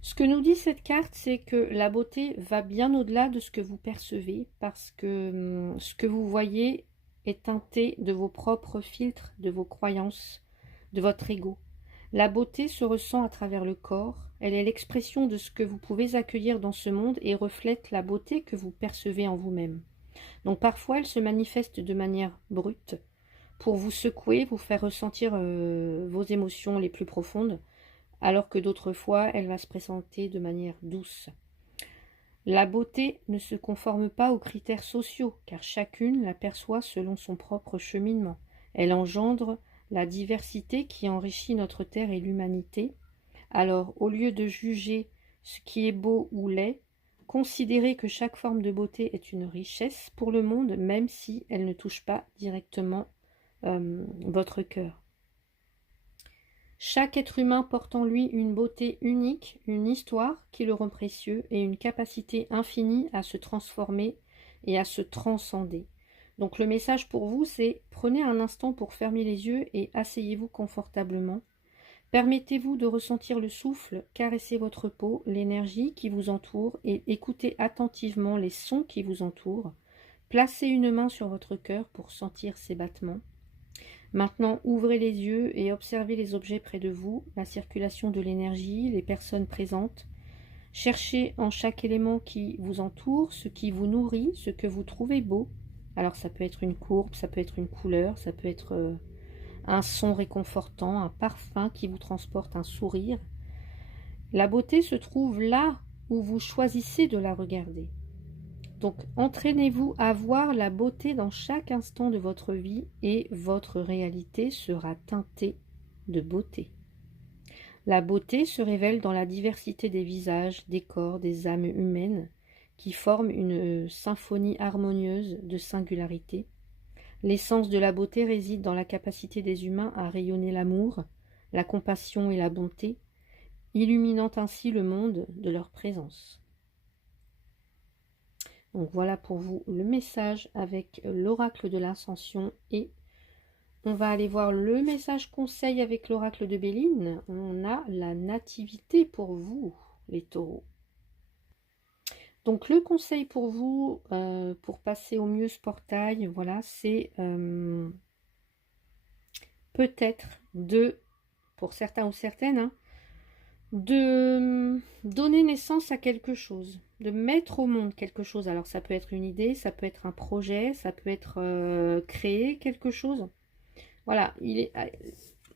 Ce que nous dit cette carte, c'est que la beauté va bien au-delà de ce que vous percevez, parce que ce que vous voyez est teinté de vos propres filtres, de vos croyances, de votre ego. La beauté se ressent à travers le corps, elle est l'expression de ce que vous pouvez accueillir dans ce monde et reflète la beauté que vous percevez en vous-même. Donc parfois elle se manifeste de manière brute, pour vous secouer, vous faire ressentir vos émotions les plus profondes, alors que d'autres fois, elle va se présenter de manière douce. La beauté ne se conforme pas aux critères sociaux, car chacune la perçoit selon son propre cheminement. Elle engendre la diversité qui enrichit notre terre et l'humanité. Alors, au lieu de juger ce qui est beau ou laid, considérez que chaque forme de beauté est une richesse pour le monde, même si elle ne touche pas directement votre cœur. Chaque être humain porte en lui une beauté unique, une histoire qui le rend précieux et une capacité infinie à se transformer et à se transcender. Donc le message pour vous, c'est prenez un instant pour fermer les yeux et asseyez-vous confortablement. Permettez-vous de ressentir le souffle, caresser votre peau, l'énergie qui vous entoure et écoutez attentivement les sons qui vous entourent. Placez une main sur votre cœur pour sentir ses battements. Maintenant, ouvrez les yeux et observez les objets près de vous, la circulation de l'énergie, les personnes présentes. Cherchez en chaque élément qui vous entoure, ce qui vous nourrit, ce que vous trouvez beau. Alors ça peut être une courbe, ça peut être une couleur, ça peut être un son réconfortant, un parfum qui vous transporte, un sourire. La beauté se trouve là où vous choisissez de la regarder. Donc, entraînez-vous à voir la beauté dans chaque instant de votre vie et votre réalité sera teintée de beauté. La beauté se révèle dans la diversité des visages, des corps, des âmes humaines qui forment une symphonie harmonieuse de singularité. L'essence de la beauté réside dans la capacité des humains à rayonner l'amour, la compassion et la bonté, illuminant ainsi le monde de leur présence. Donc voilà pour vous le message avec l'oracle de l'ascension et on va aller voir le message conseil avec l'oracle de Béline. On a la nativité pour vous, les taureaux. Donc le conseil pour vous, pour passer au mieux ce portail, voilà, c'est peut-être pour certains ou certaines, hein, de donner naissance à quelque chose, de mettre au monde quelque chose. Alors ça peut être une idée, ça peut être un projet, ça peut être créer quelque chose. Voilà,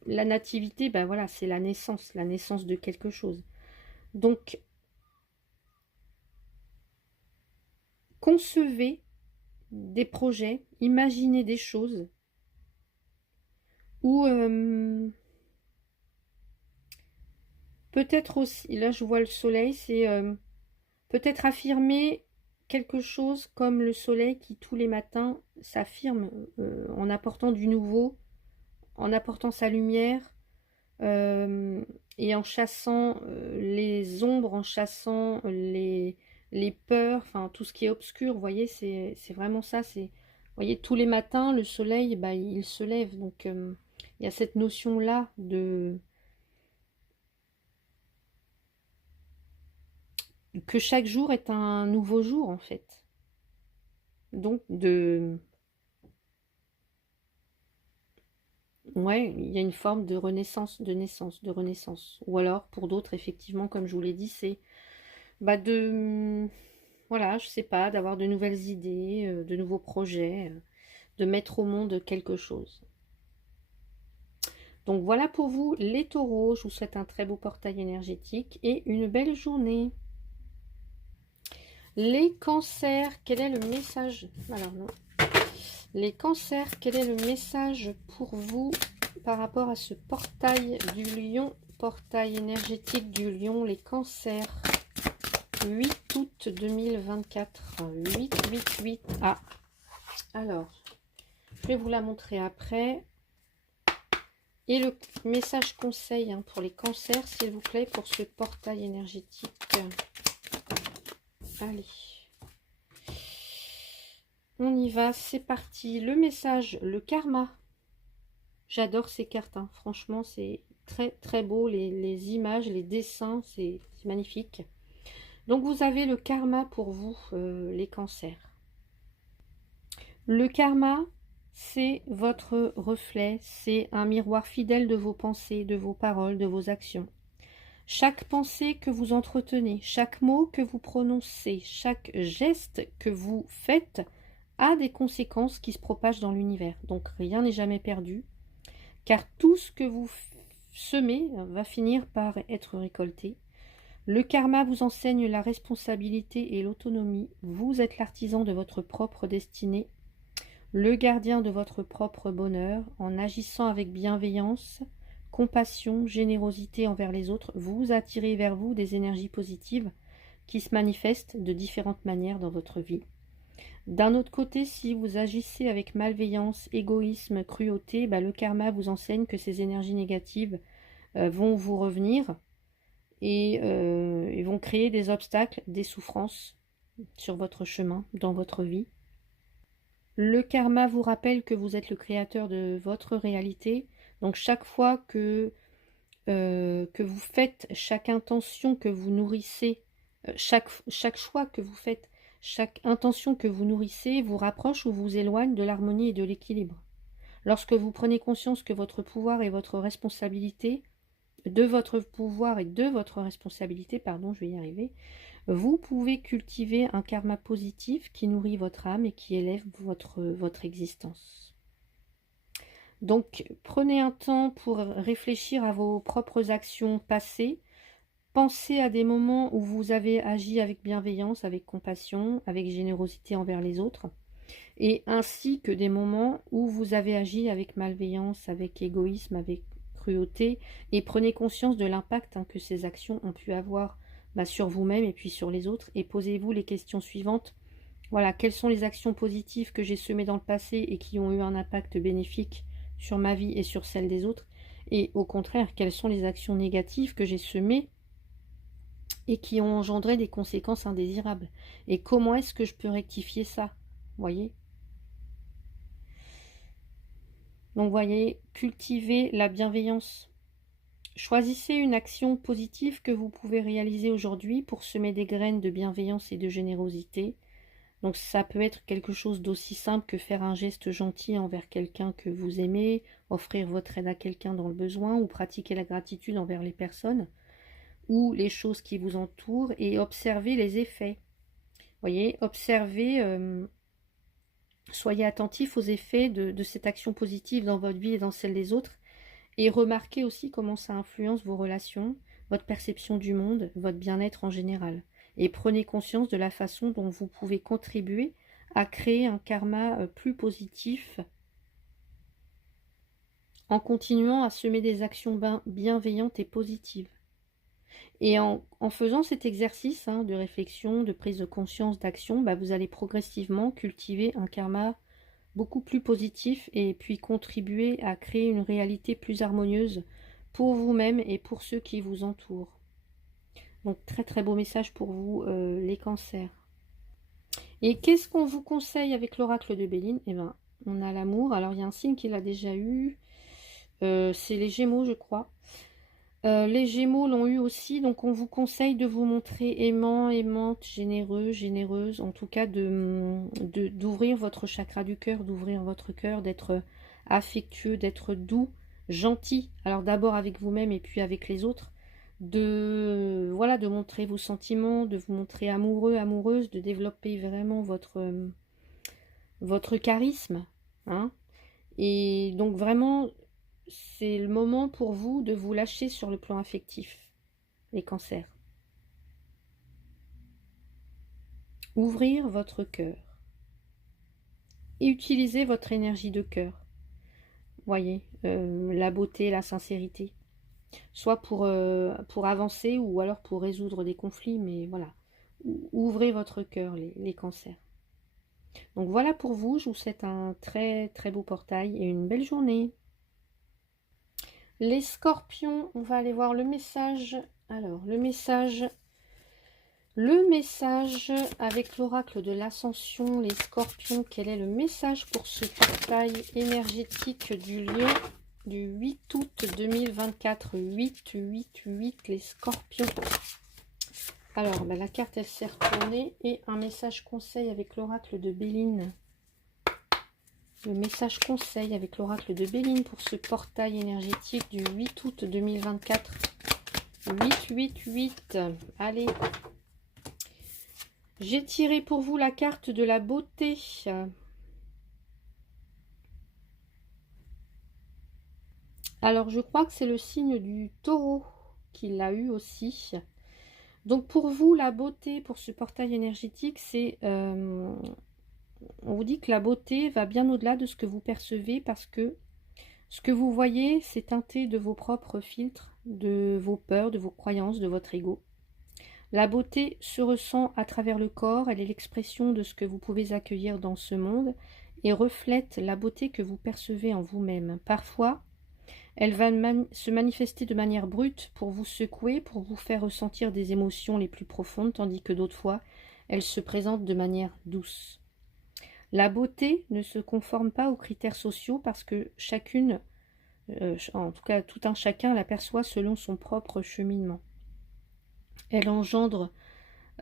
la nativité, ben voilà, c'est la naissance de quelque chose. Donc, concevez des projets, imaginez des choses ou peut-être aussi, là je vois le soleil, c'est peut-être affirmer quelque chose comme le soleil qui tous les matins s'affirme en apportant du nouveau, en apportant sa lumière et en chassant les ombres, en chassant les peurs, enfin tout ce qui est obscur, vous voyez, c'est vraiment ça. Vous voyez, tous les matins, le soleil, bah, il se lève, donc il y a cette notion-là de que chaque jour est un nouveau jour, en fait. Donc, ouais, il y a une forme de renaissance, de naissance, de renaissance. Ou alors, pour d'autres, effectivement, comme je vous l'ai dit, c'est bah, voilà, je sais pas, d'avoir de nouvelles idées, de nouveaux projets, de mettre au monde quelque chose. Donc voilà pour vous les taureaux, je vous souhaite un très beau portail énergétique et une belle journée. Les cancers, quel est le message? Alors non. Les cancers, quel est le message pour vous par rapport à ce portail du lion, portail énergétique du lion, les cancers? 8 août 2024, 8. Ah, alors, je vais vous la montrer après. Et le message conseil hein, pour les cancers, s'il vous plaît, pour ce portail énergétique. Allez. On y va, c'est parti. Le message, le karma. J'adore ces cartes, hein. Franchement, c'est très très beau. Les images, les dessins, c'est magnifique. Donc vous avez le karma pour vous, les cancers. Le karma, c'est votre reflet, c'est un miroir fidèle de vos pensées, de vos paroles, de vos actions. Chaque pensée que vous entretenez, chaque mot que vous prononcez, chaque geste que vous faites a des conséquences qui se propagent dans l'univers. Donc rien n'est jamais perdu, car tout ce que vous semez va finir par être récolté. Le karma vous enseigne la responsabilité et l'autonomie. Vous êtes l'artisan de votre propre destinée, le gardien de votre propre bonheur. En agissant avec bienveillance, compassion, générosité envers les autres, vous attirez vers vous des énergies positives qui se manifestent de différentes manières dans votre vie. D'un autre côté, si vous agissez avec malveillance, égoïsme, cruauté, le karma vous enseigne que ces énergies négatives vont vous revenir et vont créer des obstacles, des souffrances sur votre chemin, dans votre vie. Le karma vous rappelle que vous êtes le créateur de votre réalité. Donc chaque fois que vous faites, chaque intention que vous nourrissez, chaque choix que vous faites, chaque intention que vous nourrissez vous rapproche ou vous éloigne de l'harmonie et de l'équilibre. Lorsque vous prenez conscience que votre pouvoir et votre responsabilité, de votre pouvoir et de votre responsabilité, pardon, je vais y arriver, vous pouvez cultiver un karma positif qui nourrit votre âme et qui élève votre existence. Donc, prenez un temps pour réfléchir à vos propres actions passées. Pensez à des moments où vous avez agi avec bienveillance, avec compassion, avec générosité envers les autres, et ainsi que des moments où vous avez agi avec malveillance, avec égoïsme, avec cruauté, et prenez conscience de l'impact que ces actions ont pu avoir sur vous-même et puis sur les autres, et posez-vous les questions suivantes. Voilà, quelles sont les actions positives que j'ai semées dans le passé et qui ont eu un impact bénéfique sur ma vie et sur celle des autres, et au contraire, quelles sont les actions négatives que j'ai semées et qui ont engendré des conséquences indésirables, et comment est-ce que je peux rectifier ça, vous voyez? Donc, voyez, cultivez la bienveillance. Choisissez une action positive que vous pouvez réaliser aujourd'hui pour semer des graines de bienveillance et de générosité. Donc ça peut être quelque chose d'aussi simple que faire un geste gentil envers quelqu'un que vous aimez, offrir votre aide à quelqu'un dans le besoin, ou pratiquer la gratitude envers les personnes ou les choses qui vous entourent, et observer les effets. Voyez, observez, soyez attentif aux effets de cette action positive dans votre vie et dans celle des autres, et remarquez aussi comment ça influence vos relations, votre perception du monde, votre bien-être en général. Et prenez conscience de la façon dont vous pouvez contribuer à créer un karma plus positif en continuant à semer des actions bienveillantes et positives. Et en faisant cet exercice de réflexion, de prise de conscience, d'action, vous allez progressivement cultiver un karma beaucoup plus positif et puis contribuer à créer une réalité plus harmonieuse pour vous-même et pour ceux qui vous entourent. Donc très très beau message pour vous les cancers. Et qu'est-ce qu'on vous conseille avec l'oracle de Béline? Eh bien, on a l'amour. Alors il y a un signe qu'il a déjà eu, c'est les Gémeaux je crois. Les Gémeaux l'ont eu aussi, donc on vous conseille de vous montrer aimant, aimante, généreux, généreuse, en tout cas d'ouvrir votre chakra du cœur, d'ouvrir votre cœur, d'être affectueux, d'être doux, gentil, alors d'abord avec vous-même et puis avec les autres, voilà, de montrer vos sentiments, de vous montrer amoureux, amoureuse, de développer vraiment votre charisme, hein. Et donc vraiment, c'est le moment pour vous de vous lâcher sur le plan affectif, les cancers. Ouvrir votre cœur et utiliser votre énergie de cœur. Voyez, la beauté, la sincérité. Soit pour avancer ou alors pour résoudre des conflits, mais voilà. Ouvrez votre cœur, les cancers. Donc voilà pour vous, je vous souhaite un très très beau portail et une belle journée. Les scorpions, on va aller voir le message. Alors, le message avec l'oracle de l'ascension, les scorpions, quel est le message pour ce portail énergétique du lion du 8 août 2024? 8, les scorpions. Alors, la carte, elle s'est retournée et un message conseil avec l'oracle de Béline. Le message conseil avec l'oracle de Béline pour ce portail énergétique du 8 août 2024. 8. Allez. J'ai tiré pour vous la carte de la beauté. Alors, je crois que c'est le signe du taureau qui l'a eu aussi. Donc, pour vous, la beauté, pour ce portail énergétique, c'est... on vous dit que la beauté va bien au-delà de ce que vous percevez parce que ce que vous voyez, c'est teinté de vos propres filtres, de vos peurs, de vos croyances, de votre ego. La beauté se ressent à travers le corps, elle est l'expression de ce que vous pouvez accueillir dans ce monde et reflète la beauté que vous percevez en vous-même. Parfois, elle va se manifester de manière brute pour vous secouer, pour vous faire ressentir des émotions les plus profondes, tandis que d'autres fois, elle se présente de manière douce. La beauté ne se conforme pas aux critères sociaux parce que chacune, en tout cas tout un chacun, l'aperçoit selon son propre cheminement. Elle engendre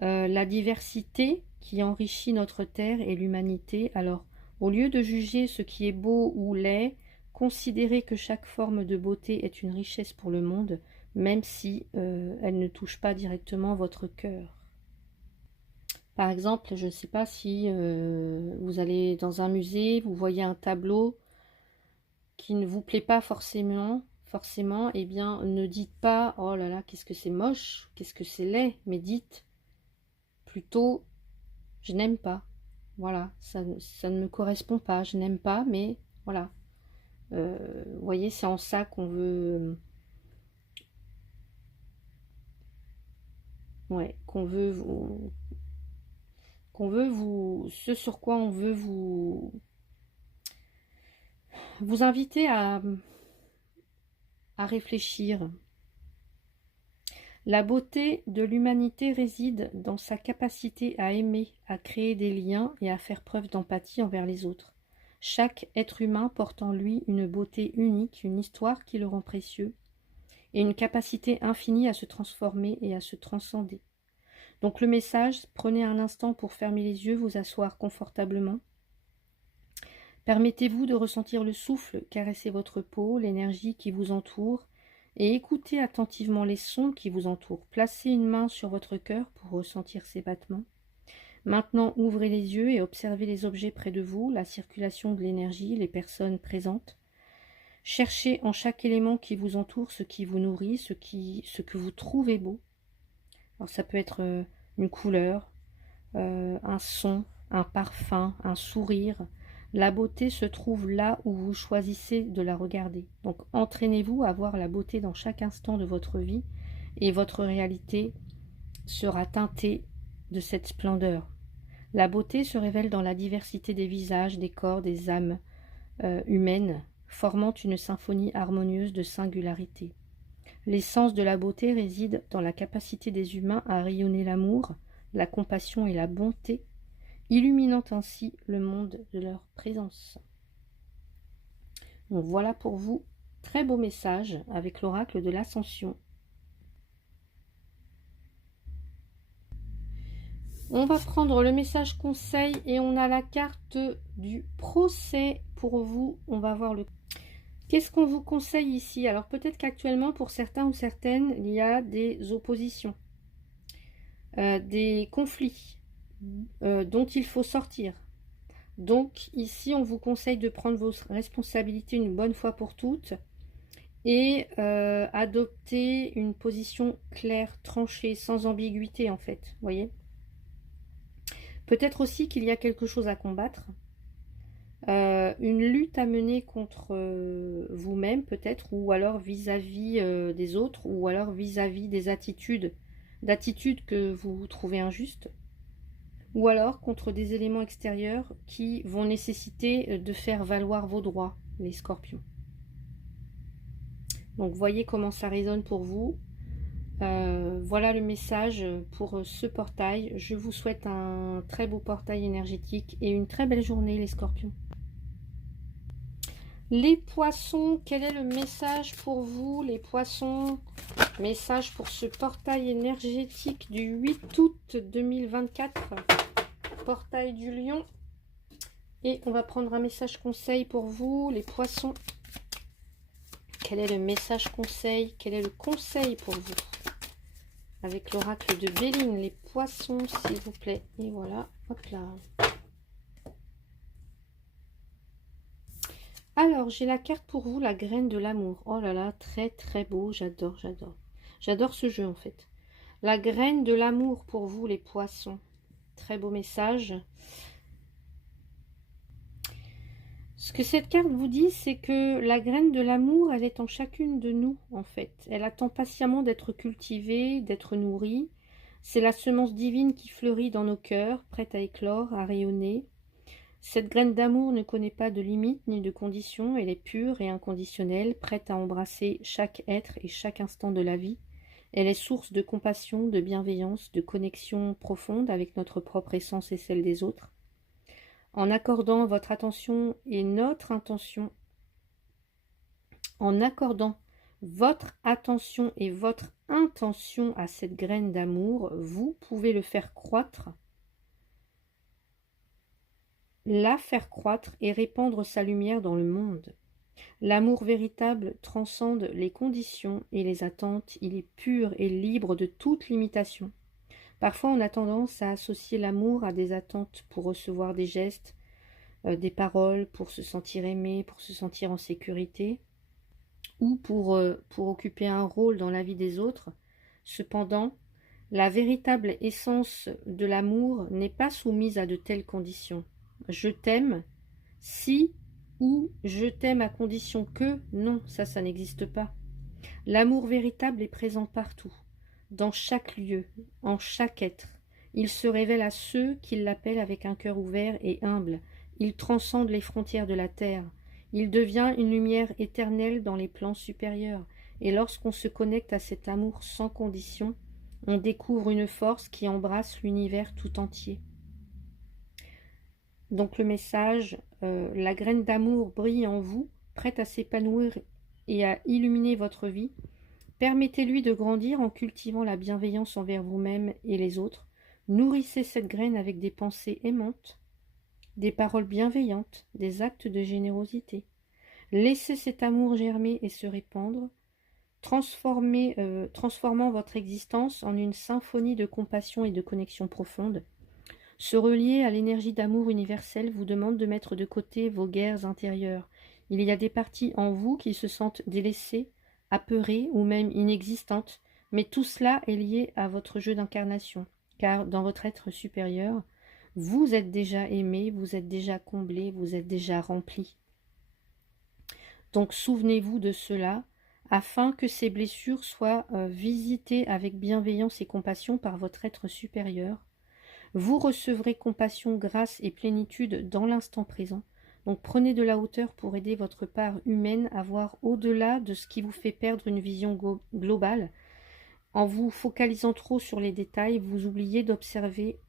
la diversité qui enrichit notre terre et l'humanité. Alors, au lieu de juger ce qui est beau ou laid, considérez que chaque forme de beauté est une richesse pour le monde, même si elle ne touche pas directement votre cœur. Par exemple, je ne sais pas si vous allez dans un musée, vous voyez un tableau qui ne vous plaît pas forcément, eh bien, ne dites pas « Oh là là, qu'est-ce que c'est moche, qu'est-ce que c'est laid », mais dites plutôt « Je n'aime pas ». Voilà, ça ne me correspond pas, je n'aime pas, mais voilà. Vous voyez, c'est en ça qu'on veut... Ouais, ce sur quoi on veut vous inviter à réfléchir. La beauté de l'humanité réside dans sa capacité à aimer, à créer des liens et à faire preuve d'empathie envers les autres. Chaque être humain porte en lui une beauté unique, une histoire qui le rend précieux et une capacité infinie à se transformer et à se transcender. Donc le message, prenez un instant pour fermer les yeux, vous asseoir confortablement. Permettez-vous de ressentir le souffle caresser votre peau, l'énergie qui vous entoure, et écoutez attentivement les sons qui vous entourent. Placez une main sur votre cœur pour ressentir ses battements. Maintenant, ouvrez les yeux et observez les objets près de vous, la circulation de l'énergie, les personnes présentes. Cherchez en chaque élément qui vous entoure ce qui vous nourrit, ce que vous trouvez beau. Alors ça peut être une couleur, un son, un parfum, un sourire. La beauté se trouve là où vous choisissez de la regarder. Donc entraînez-vous à voir la beauté dans chaque instant de votre vie et votre réalité sera teintée de cette splendeur. La beauté se révèle dans la diversité des visages, des corps, des âmes humaines, formant une symphonie harmonieuse de singularité. L'essence de la beauté réside dans la capacité des humains à rayonner l'amour, la compassion et la bonté, illuminant ainsi le monde de leur présence. Donc voilà pour vous, très beau message avec l'oracle de l'Ascension. On va prendre le message conseil et on a la carte du procès pour vous. On va voir le... Qu'est-ce qu'on vous conseille ici? Alors peut-être qu'actuellement pour certains ou certaines, il y a des oppositions, des conflits dont il faut sortir. Donc ici, on vous conseille de prendre vos responsabilités une bonne fois pour toutes et adopter une position claire, tranchée, sans ambiguïté en fait, vous voyez. Peut-être aussi qu'il y a quelque chose à combattre, une lutte à mener contre vous-même peut-être, ou alors vis-à-vis des autres, ou alors vis-à-vis des attitudes que vous trouvez injustes, ou alors contre des éléments extérieurs qui vont nécessiter de faire valoir vos droits, les scorpions. Donc voyez comment ça résonne pour vous. Voilà le message pour ce portail. Je vous souhaite un très beau portail énergétique et une très belle journée les scorpions. Les poissons, quel est le message pour vous les poissons? Message pour ce portail énergétique du 8 août 2024. Portail du lion. Et on va prendre un message conseil pour vous les poissons. Quel est le message conseil? Quel est le conseil pour vous? Avec l'oracle de Béline, les poissons, s'il vous plaît. Et voilà, hop là. Alors, j'ai la carte pour vous, la graine de l'amour. Oh là là, très très beau, j'adore, j'adore. J'adore ce jeu en fait. La graine de l'amour pour vous, les poissons. Très beau message. Ce que cette carte vous dit, c'est que la graine de l'amour, elle est en chacune de nous, en fait. Elle attend patiemment d'être cultivée, d'être nourrie. C'est la semence divine qui fleurit dans nos cœurs, prête à éclore, à rayonner. Cette graine d'amour ne connaît pas de limites ni de conditions. Elle est pure et inconditionnelle, prête à embrasser chaque être et chaque instant de la vie. Elle est source de compassion, de bienveillance, de connexion profonde avec notre propre essence et celle des autres. En accordant votre attention et notre intention, en accordant votre attention et votre intention à cette graine d'amour, vous pouvez le faire croître, la faire croître et répandre sa lumière dans le monde. L'amour véritable transcende les conditions et les attentes, il est pur et libre de toute limitation. Parfois, on a tendance à associer l'amour à des attentes pour recevoir des gestes, des paroles, pour se sentir aimé, pour se sentir en sécurité, ou pour occuper un rôle dans la vie des autres. Cependant, la véritable essence de l'amour n'est pas soumise à de telles conditions. Je t'aime si ou je t'aime à condition que, non, ça n'existe pas. L'amour véritable est présent partout, dans chaque lieu, en chaque être. Il se révèle à ceux qui l'appellent avec un cœur ouvert et humble. Il transcende les frontières de la terre. Il devient une lumière éternelle dans les plans supérieurs. Et lorsqu'on se connecte à cet amour sans condition, on découvre une force qui embrasse l'univers tout entier. Donc le message, la graine d'amour brille en vous, prête à s'épanouir et à illuminer votre vie. Permettez-lui de grandir en cultivant la bienveillance envers vous-même et les autres. Nourrissez cette graine avec des pensées aimantes, des paroles bienveillantes, des actes de générosité. Laissez cet amour germer et se répandre, transformant votre existence en une symphonie de compassion et de connexion profonde. Se relier à l'énergie d'amour universelle vous demande de mettre de côté vos guerres intérieures. Il y a des parties en vous qui se sentent délaissées, apeurées ou même inexistantes, mais tout cela est lié à votre jeu d'incarnation, car dans votre être supérieur, vous êtes déjà aimé, vous êtes déjà comblé, vous êtes déjà rempli. Donc souvenez-vous de cela, afin que ces blessures soient visitées avec bienveillance et compassion par votre être supérieur. Vous recevrez compassion, grâce et plénitude dans l'instant présent. Donc prenez de la hauteur pour aider votre part humaine à voir au-delà de ce qui vous fait perdre une vision globale. En vous focalisant trop sur les détails, vous oubliez d'observer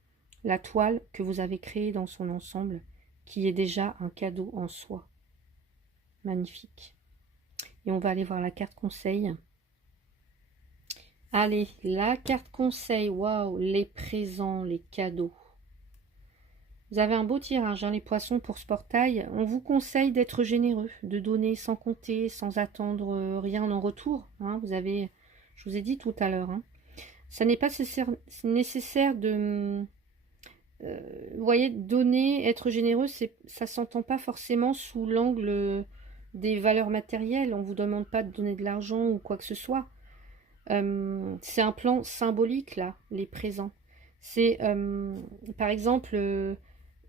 la toile que vous avez créée dans son ensemble, qui est déjà un cadeau en soi. Magnifique. Et on va aller voir la carte conseil. Allez, la carte conseil, waouh, les présents, les cadeaux. Vous avez un beau tirage, hein, les poissons, pour ce portail. On vous conseille d'être généreux, de donner sans compter, sans attendre rien en retour. Hein. Vous avez, je vous ai dit tout à l'heure, hein. Ça n'est pas nécessaire de... vous voyez, donner, être généreux, ça ne s'entend pas forcément sous l'angle des valeurs matérielles. On ne vous demande pas de donner de l'argent ou quoi que ce soit. C'est un plan symbolique, là, les présents. C'est, par exemple,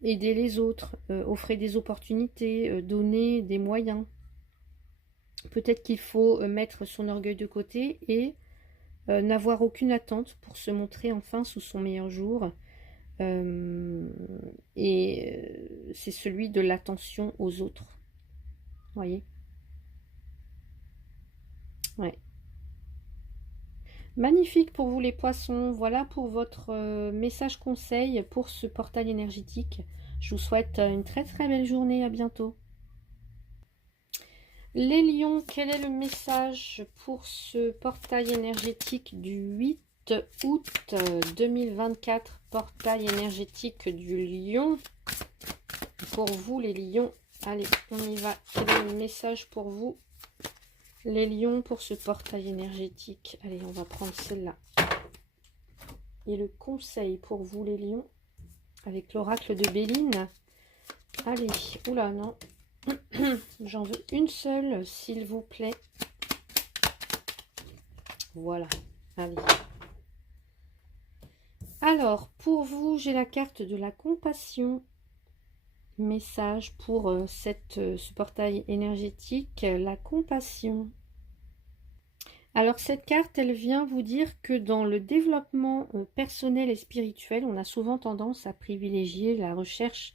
aider les autres, offrir des opportunités, donner des moyens. Peut-être qu'il faut mettre son orgueil de côté et n'avoir aucune attente pour se montrer enfin sous son meilleur jour. C'est celui de l'attention aux autres. Voyez? Ouais. Magnifique pour vous les poissons. Voilà pour votre message conseil pour ce portail énergétique. Je vous souhaite une très très belle journée. À bientôt. Les lions, quel est le message pour ce portail énergétique du 8 août 2024? Portail énergétique du lion. Pour vous les lions. Allez, on y va. Quel est le message pour vous les lions pour ce portail énergétique? Allez, on va prendre celle-là. Et le conseil pour vous les lions, avec l'oracle de Béline. Allez, oula, non. J'en veux une seule, s'il vous plaît. Voilà, allez. Alors, pour vous, j'ai la carte de la compassion. Message pour ce portail énergétique, la compassion. Alors cette carte, elle vient vous dire que dans le développement personnel et spirituel, on a souvent tendance à privilégier la recherche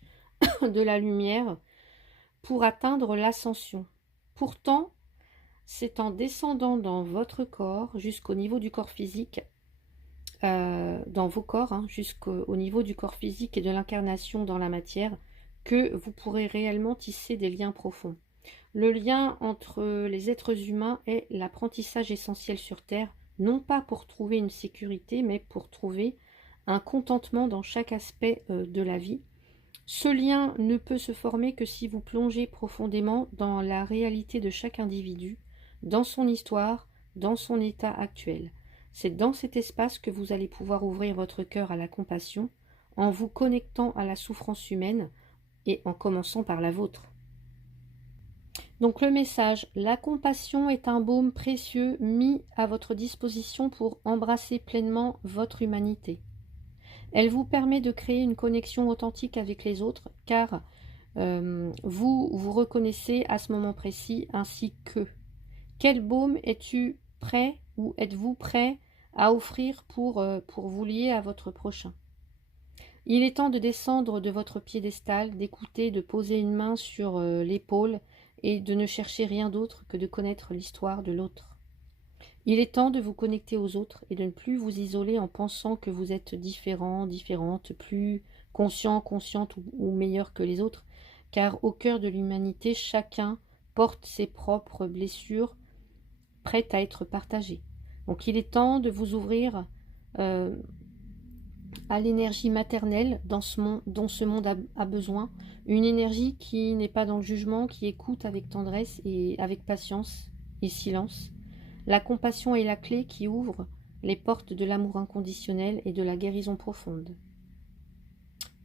de la lumière pour atteindre l'ascension. Pourtant, c'est en descendant dans votre corps, jusqu'au niveau du corps physique, dans vos corps, hein, jusqu'au niveau du corps physique et de l'incarnation dans la matière, que vous pourrez réellement tisser des liens profonds. Le lien entre les êtres humains est l'apprentissage essentiel sur Terre, non pas pour trouver une sécurité, mais pour trouver un contentement dans chaque aspect de la vie. Ce lien ne peut se former que si vous plongez profondément dans la réalité de chaque individu, dans son histoire, dans son état actuel. C'est dans cet espace que vous allez pouvoir ouvrir votre cœur à la compassion, en vous connectant à la souffrance humaine et en commençant par la vôtre. Donc le message, la compassion est un baume précieux mis à votre disposition pour embrasser pleinement votre humanité. Elle vous permet de créer une connexion authentique avec les autres, car vous vous reconnaissez à ce moment précis ainsi qu'eux. Quel baume es-tu prêt ou êtes-vous prêt à offrir pour vous lier à votre prochain? Il est temps de descendre de votre piédestal, d'écouter, de poser une main sur l'épaule et de ne chercher rien d'autre que de connaître l'histoire de l'autre. Il est temps de vous connecter aux autres et de ne plus vous isoler en pensant que vous êtes différent, différente, plus conscient, consciente ou meilleur que les autres, car au cœur de l'humanité, chacun porte ses propres blessures prêtes à être partagées. Donc il est temps de vous ouvrir à l'énergie maternelle dont ce monde a besoin, une énergie qui n'est pas dans le jugement, qui écoute avec tendresse et avec patience et silence. La compassion est la clé qui ouvre les portes de l'amour inconditionnel et de la guérison profonde.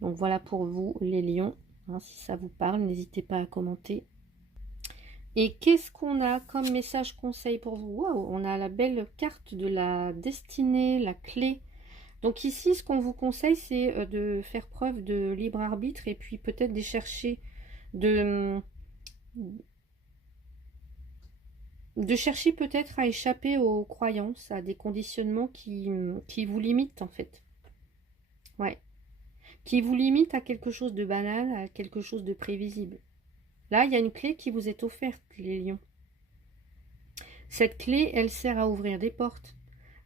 Donc voilà pour vous les lions, hein, si ça vous parle, n'hésitez pas à commenter. Et qu'est-ce qu'on a comme message conseil pour vous? Waouh, on a la belle carte de la destinée, la clé. Donc ici, ce qu'on vous conseille, c'est de faire preuve de libre arbitre et puis peut-être de chercher peut-être à échapper aux croyances, à des conditionnements qui vous limitent en fait. Ouais. qui vous limite à quelque chose de banal, à quelque chose de prévisible. Là, il y a une clé qui vous est offerte, les lions. Cette clé, elle sert à ouvrir des portes,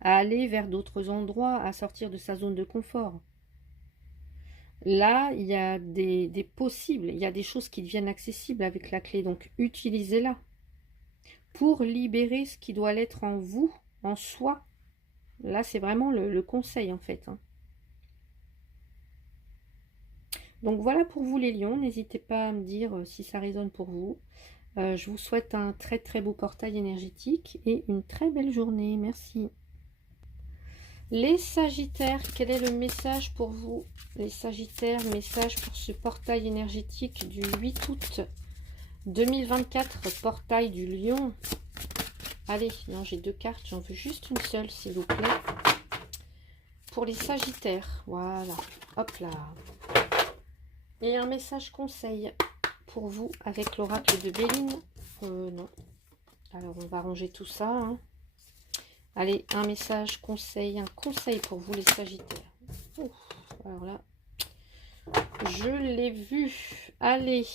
à aller vers d'autres endroits, à sortir de sa zone de confort. Là, il y a des possibles, il y a des choses qui deviennent accessibles avec la clé, donc utilisez-la pour libérer ce qui doit l'être en vous, en soi. Là, c'est vraiment le conseil en fait. Hein. Donc voilà pour vous les lions, n'hésitez pas à me dire si ça résonne pour vous. Je vous souhaite un très très beau portail énergétique et une très belle journée. Merci. Les Sagittaires, quel est le message pour vous? Les Sagittaires, message pour ce portail énergétique du 8 août 2024, portail du lion. Allez, non, j'ai 2 cartes, j'en veux juste une seule, s'il vous plaît. Pour les Sagittaires, voilà, hop là. Et un message conseil pour vous avec l'oracle de Béline. Non. Alors, on va ranger tout ça. Hein. Allez, un message conseil, un conseil pour vous les Sagittaires. Ouf, alors là, je l'ai vu. Allez,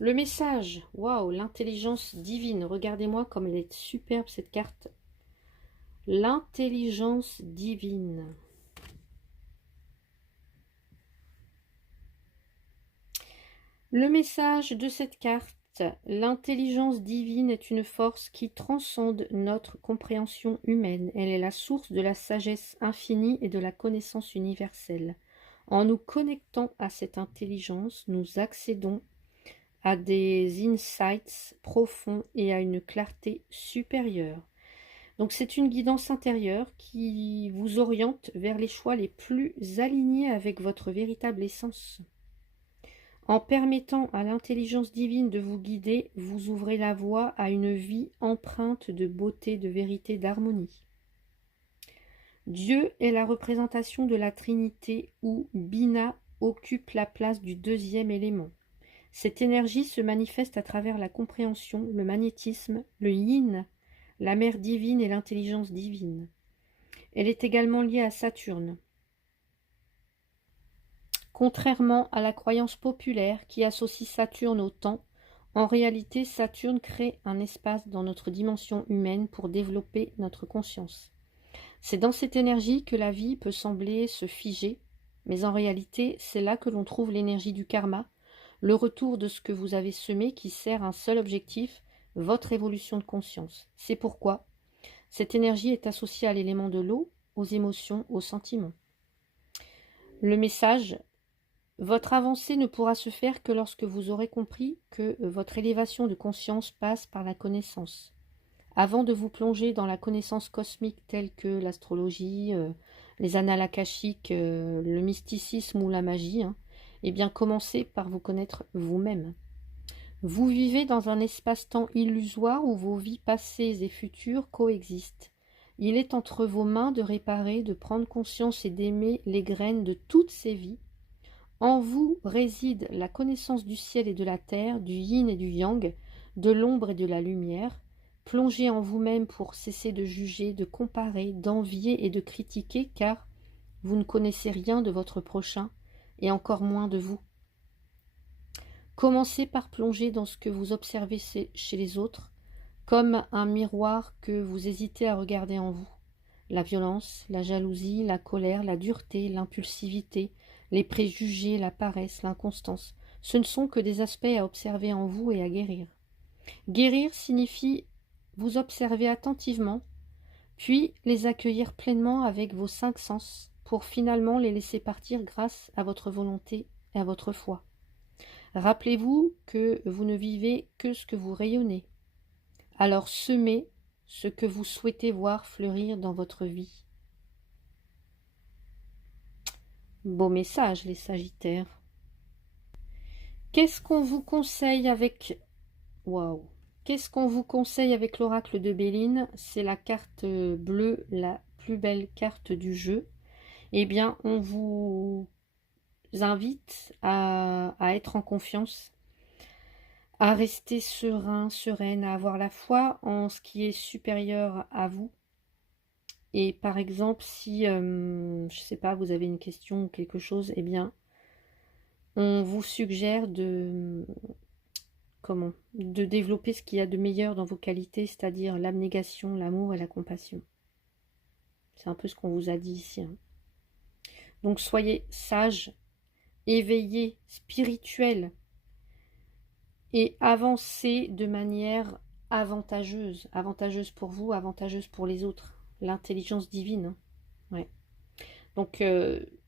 le message. Waouh, l'intelligence divine. Regardez-moi comme elle est superbe cette carte. L'intelligence divine. Le message de cette carte, l'intelligence divine est une force qui transcende notre compréhension humaine. Elle est la source de la sagesse infinie et de la connaissance universelle. En nous connectant à cette intelligence, nous accédons à des insights profonds et à une clarté supérieure. Donc c'est une guidance intérieure qui vous oriente vers les choix les plus alignés avec votre véritable essence. En permettant à l'intelligence divine de vous guider, vous ouvrez la voie à une vie empreinte de beauté, de vérité, d'harmonie. Dieu est la représentation de la Trinité où Bina occupe la place du deuxième élément. Cette énergie se manifeste à travers la compréhension, le magnétisme, le yin, la mère divine et l'intelligence divine. Elle est également liée à Saturne. Contrairement à la croyance populaire qui associe Saturne au temps, en réalité Saturne crée un espace dans notre dimension humaine pour développer notre conscience. C'est dans cette énergie que la vie peut sembler se figer, mais en réalité c'est là que l'on trouve l'énergie du karma, le retour de ce que vous avez semé qui sert un seul objectif, votre évolution de conscience. C'est pourquoi cette énergie est associée à l'élément de l'eau, aux émotions, aux sentiments. Le message: votre avancée ne pourra se faire que lorsque vous aurez compris que votre élévation de conscience passe par la connaissance. Avant de vous plonger dans la connaissance cosmique telle que l'astrologie, les annales akashiques, le mysticisme ou la magie, eh bien commencez par vous connaître vous-même. Vous vivez dans un espace-temps illusoire où vos vies passées et futures coexistent. Il est entre vos mains de réparer, de prendre conscience et d'aimer les graines de toutes ces vies. En vous réside la connaissance du ciel et de la terre, du yin et du yang, de l'ombre et de la lumière. Plongez en vous-même pour cesser de juger, de comparer, d'envier et de critiquer, car vous ne connaissez rien de votre prochain, et encore moins de vous. Commencez par plonger dans ce que vous observez chez les autres, comme un miroir que vous hésitez à regarder en vous. La violence, la jalousie, la colère, la dureté, l'impulsivité, les préjugés, la paresse, l'inconstance, ce ne sont que des aspects à observer en vous et à guérir. Guérir signifie vous observer attentivement, puis les accueillir pleinement avec vos 5 sens, pour finalement les laisser partir grâce à votre volonté et à votre foi. Rappelez-vous que vous ne vivez que ce que vous rayonnez. Alors semez ce que vous souhaitez voir fleurir dans votre vie. Beau message, les Sagittaires. Qu'est-ce qu'on vous conseille avec... Waouh! Qu'est-ce qu'on vous conseille avec l'oracle de Béline? C'est la carte bleue, la plus belle carte du jeu. Eh bien, on vous invite à être en confiance, à rester serein, sereine, à avoir la foi en ce qui est supérieur à vous. Et par exemple, si, je sais pas, vous avez une question ou quelque chose, eh bien, on vous suggère de développer ce qu'il y a de meilleur dans vos qualités, c'est-à-dire l'abnégation, l'amour et la compassion. C'est un peu ce qu'on vous a dit ici, hein. Donc soyez sages, éveillés, spirituels et avancez de manière avantageuse. Avantageuse pour vous, avantageuse pour les autres. L'intelligence divine, hein. Ouais. Donc,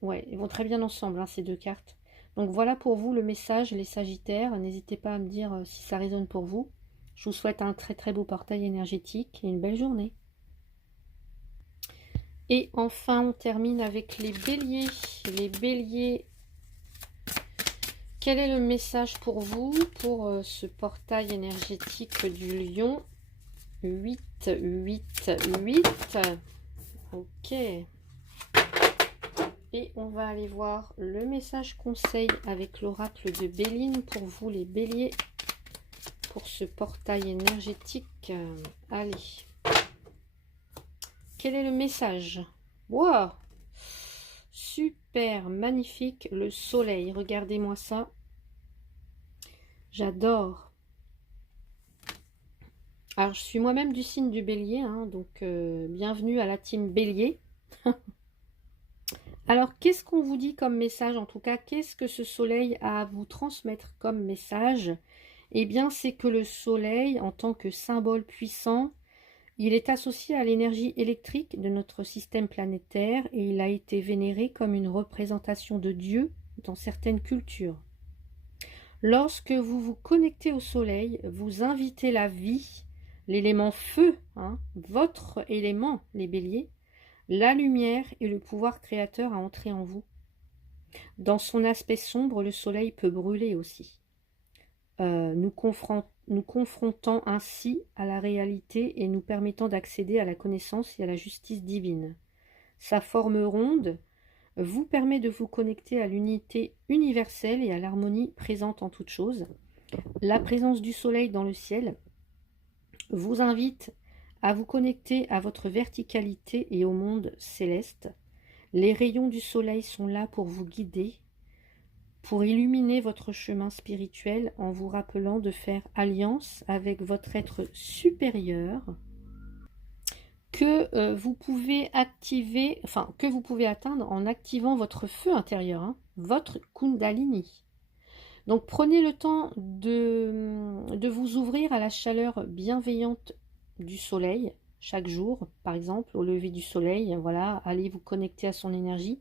ouais, ils vont très bien ensemble, hein, ces deux cartes. Donc voilà pour vous le message, les Sagittaires. N'hésitez pas à me dire si ça résonne pour vous. Je vous souhaite un très très beau portail énergétique et une belle journée. Et enfin, on termine avec les Béliers. Les Béliers, quel est le message pour vous, pour ce portail énergétique du Lion? 8, 8, 8. Ok. Et on va aller voir le message conseil avec l'oracle de Béline pour vous les Béliers, pour ce portail énergétique. Allez. Quel est le message? Wow! Super, magnifique, le soleil. Regardez-moi ça. J'adore. Alors, je suis moi-même du signe du Bélier, hein, donc bienvenue à la team Bélier. Alors, qu'est-ce qu'on vous dit comme message? En tout cas, qu'est-ce que ce soleil a à vous transmettre comme message? Eh bien, c'est que le soleil, en tant que symbole puissant, il est associé à l'énergie électrique de notre système planétaire et il a été vénéré comme une représentation de Dieu dans certaines cultures. Lorsque vous vous connectez au soleil, vous invitez la vie, l'élément feu, hein, votre élément, les béliers, la lumière et le pouvoir créateur à entrer en vous. Dans son aspect sombre, le soleil peut brûler aussi, nous confrontant ainsi à la réalité et nous permettant d'accéder à la connaissance et à la justice divine. Sa forme ronde vous permet de vous connecter à l'unité universelle et à l'harmonie présente en toute chose. La présence du soleil dans le ciel vous invite à vous connecter à votre verticalité et au monde céleste. Les rayons du soleil sont là pour vous guider, pour illuminer votre chemin spirituel en vous rappelant de faire alliance avec votre être supérieur que vous pouvez activer, enfin que vous pouvez atteindre en activant votre feu intérieur, hein, votre Kundalini. Donc prenez le temps de vous ouvrir à la chaleur bienveillante du soleil chaque jour, par exemple au lever du soleil, voilà, allez vous connecter à son énergie,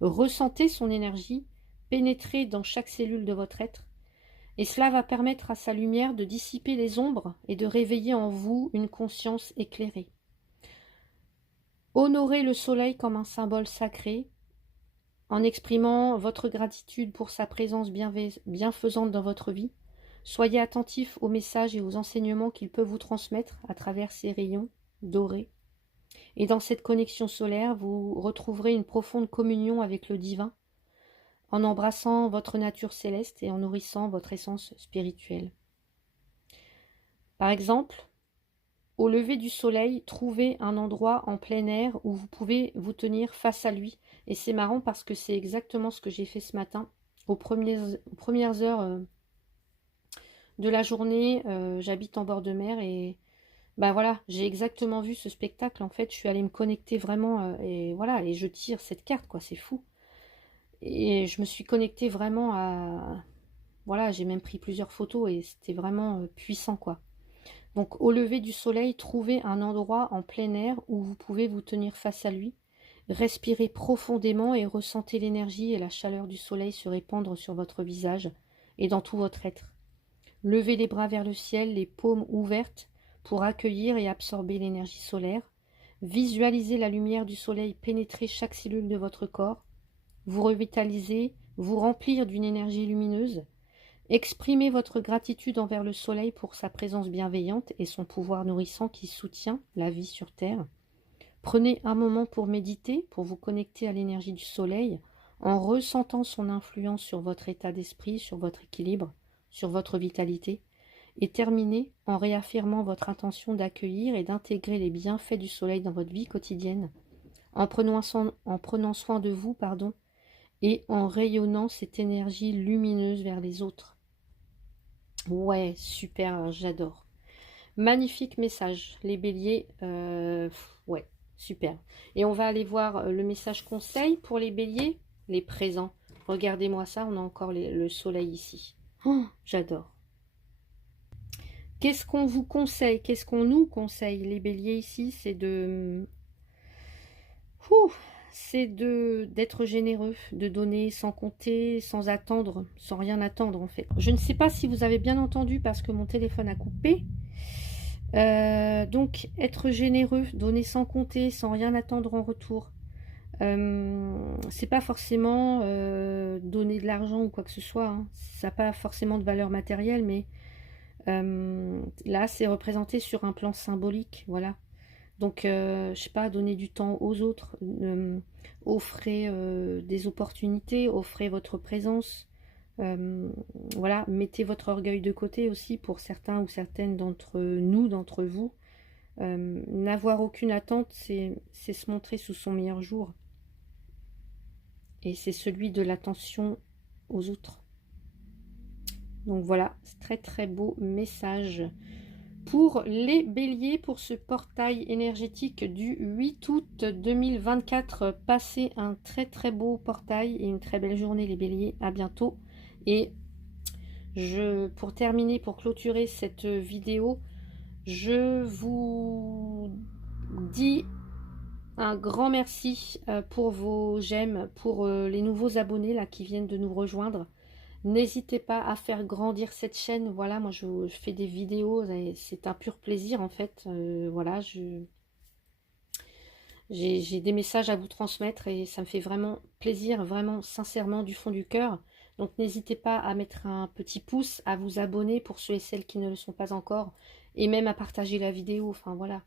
ressentez son énergie, pénétrez dans chaque cellule de votre être, et cela va permettre à sa lumière de dissiper les ombres et de réveiller en vous une conscience éclairée. Honorez le soleil comme un symbole sacré, en exprimant votre gratitude pour sa présence bienfaisante dans votre vie. Soyez attentif aux messages et aux enseignements qu'il peut vous transmettre à travers ces rayons dorés. Et dans cette connexion solaire, vous retrouverez une profonde communion avec le divin, en embrassant votre nature céleste et en nourrissant votre essence spirituelle. Par exemple, au lever du soleil, trouvez un endroit en plein air où vous pouvez vous tenir face à lui. Et c'est marrant parce que c'est exactement ce que j'ai fait ce matin. Aux premières heures de la journée, j'habite en bord de mer et bah voilà, j'ai exactement vu ce spectacle. En fait, je suis allée me connecter vraiment et voilà, et je tire cette carte, quoi, c'est fou. Et je me suis connectée vraiment à... Voilà, j'ai même pris plusieurs photos et c'était vraiment puissant, quoi. Donc au lever du soleil, trouvez un endroit en plein air où vous pouvez vous tenir face à lui. Respirez profondément et ressentez l'énergie et la chaleur du soleil se répandre sur votre visage et dans tout votre être. Levez les bras vers le ciel, les paumes ouvertes pour accueillir et absorber l'énergie solaire. Visualisez la lumière du soleil pénétrer chaque cellule de votre corps. Vous revitaliser, vous remplir d'une énergie lumineuse. Exprimez votre gratitude envers le soleil pour sa présence bienveillante et son pouvoir nourrissant qui soutient la vie sur Terre. Prenez un moment pour méditer, pour vous connecter à l'énergie du soleil, en ressentant son influence sur votre état d'esprit, sur votre équilibre, sur votre vitalité. Et terminez en réaffirmant votre intention d'accueillir et d'intégrer les bienfaits du soleil dans votre vie quotidienne, en prenant soin de vous, pardon, et en rayonnant cette énergie lumineuse vers les autres. Ouais, super, j'adore. Magnifique message, les béliers, ouais, super. Et on va aller voir le message conseil pour les béliers, les présents. Regardez-moi ça, on a encore le soleil ici. Oh, j'adore. Qu'est-ce qu'on vous conseille? Qu'est-ce qu'on nous conseille? Les béliers ici, c'est d'être généreux, de donner sans compter, sans attendre, sans rien attendre en fait. Je ne sais pas si vous avez bien entendu parce que mon téléphone a coupé. Donc être généreux, donner sans compter, sans rien attendre en retour. C'est pas forcément donner de l'argent ou quoi que ce soit, hein. Ça n'a pas forcément de valeur matérielle, mais là c'est représenté sur un plan symbolique, voilà. Donc je sais pas, donner du temps aux autres, offrez des opportunités, offrez votre présence. Voilà, mettez votre orgueil de côté aussi pour certains ou certaines d'entre nous, d'entre vous. N'avoir aucune attente, c'est se montrer sous son meilleur jour. Et c'est celui de l'attention aux autres. Donc voilà, c'est très très beau message pour les béliers, pour ce portail énergétique du 8 août 2024. Passez un très très beau portail et une très belle journée les béliers. À bientôt. Et pour terminer, pour clôturer cette vidéo, je vous dis un grand merci pour vos j'aime, pour les nouveaux abonnés là qui viennent de nous rejoindre. N'hésitez pas à faire grandir cette chaîne. Voilà, moi je fais des vidéos et c'est un pur plaisir en fait. Voilà, j'ai des messages à vous transmettre et ça me fait vraiment plaisir, vraiment sincèrement du fond du cœur. Donc n'hésitez pas à mettre un petit pouce, à vous abonner pour ceux et celles qui ne le sont pas encore, et même à partager la vidéo. Enfin voilà,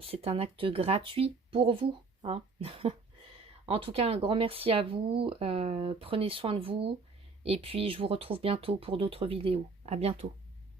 c'est un acte gratuit pour vous, hein. En tout cas, un grand merci à vous. Prenez soin de vous. Et puis, je vous retrouve bientôt pour d'autres vidéos. À bientôt.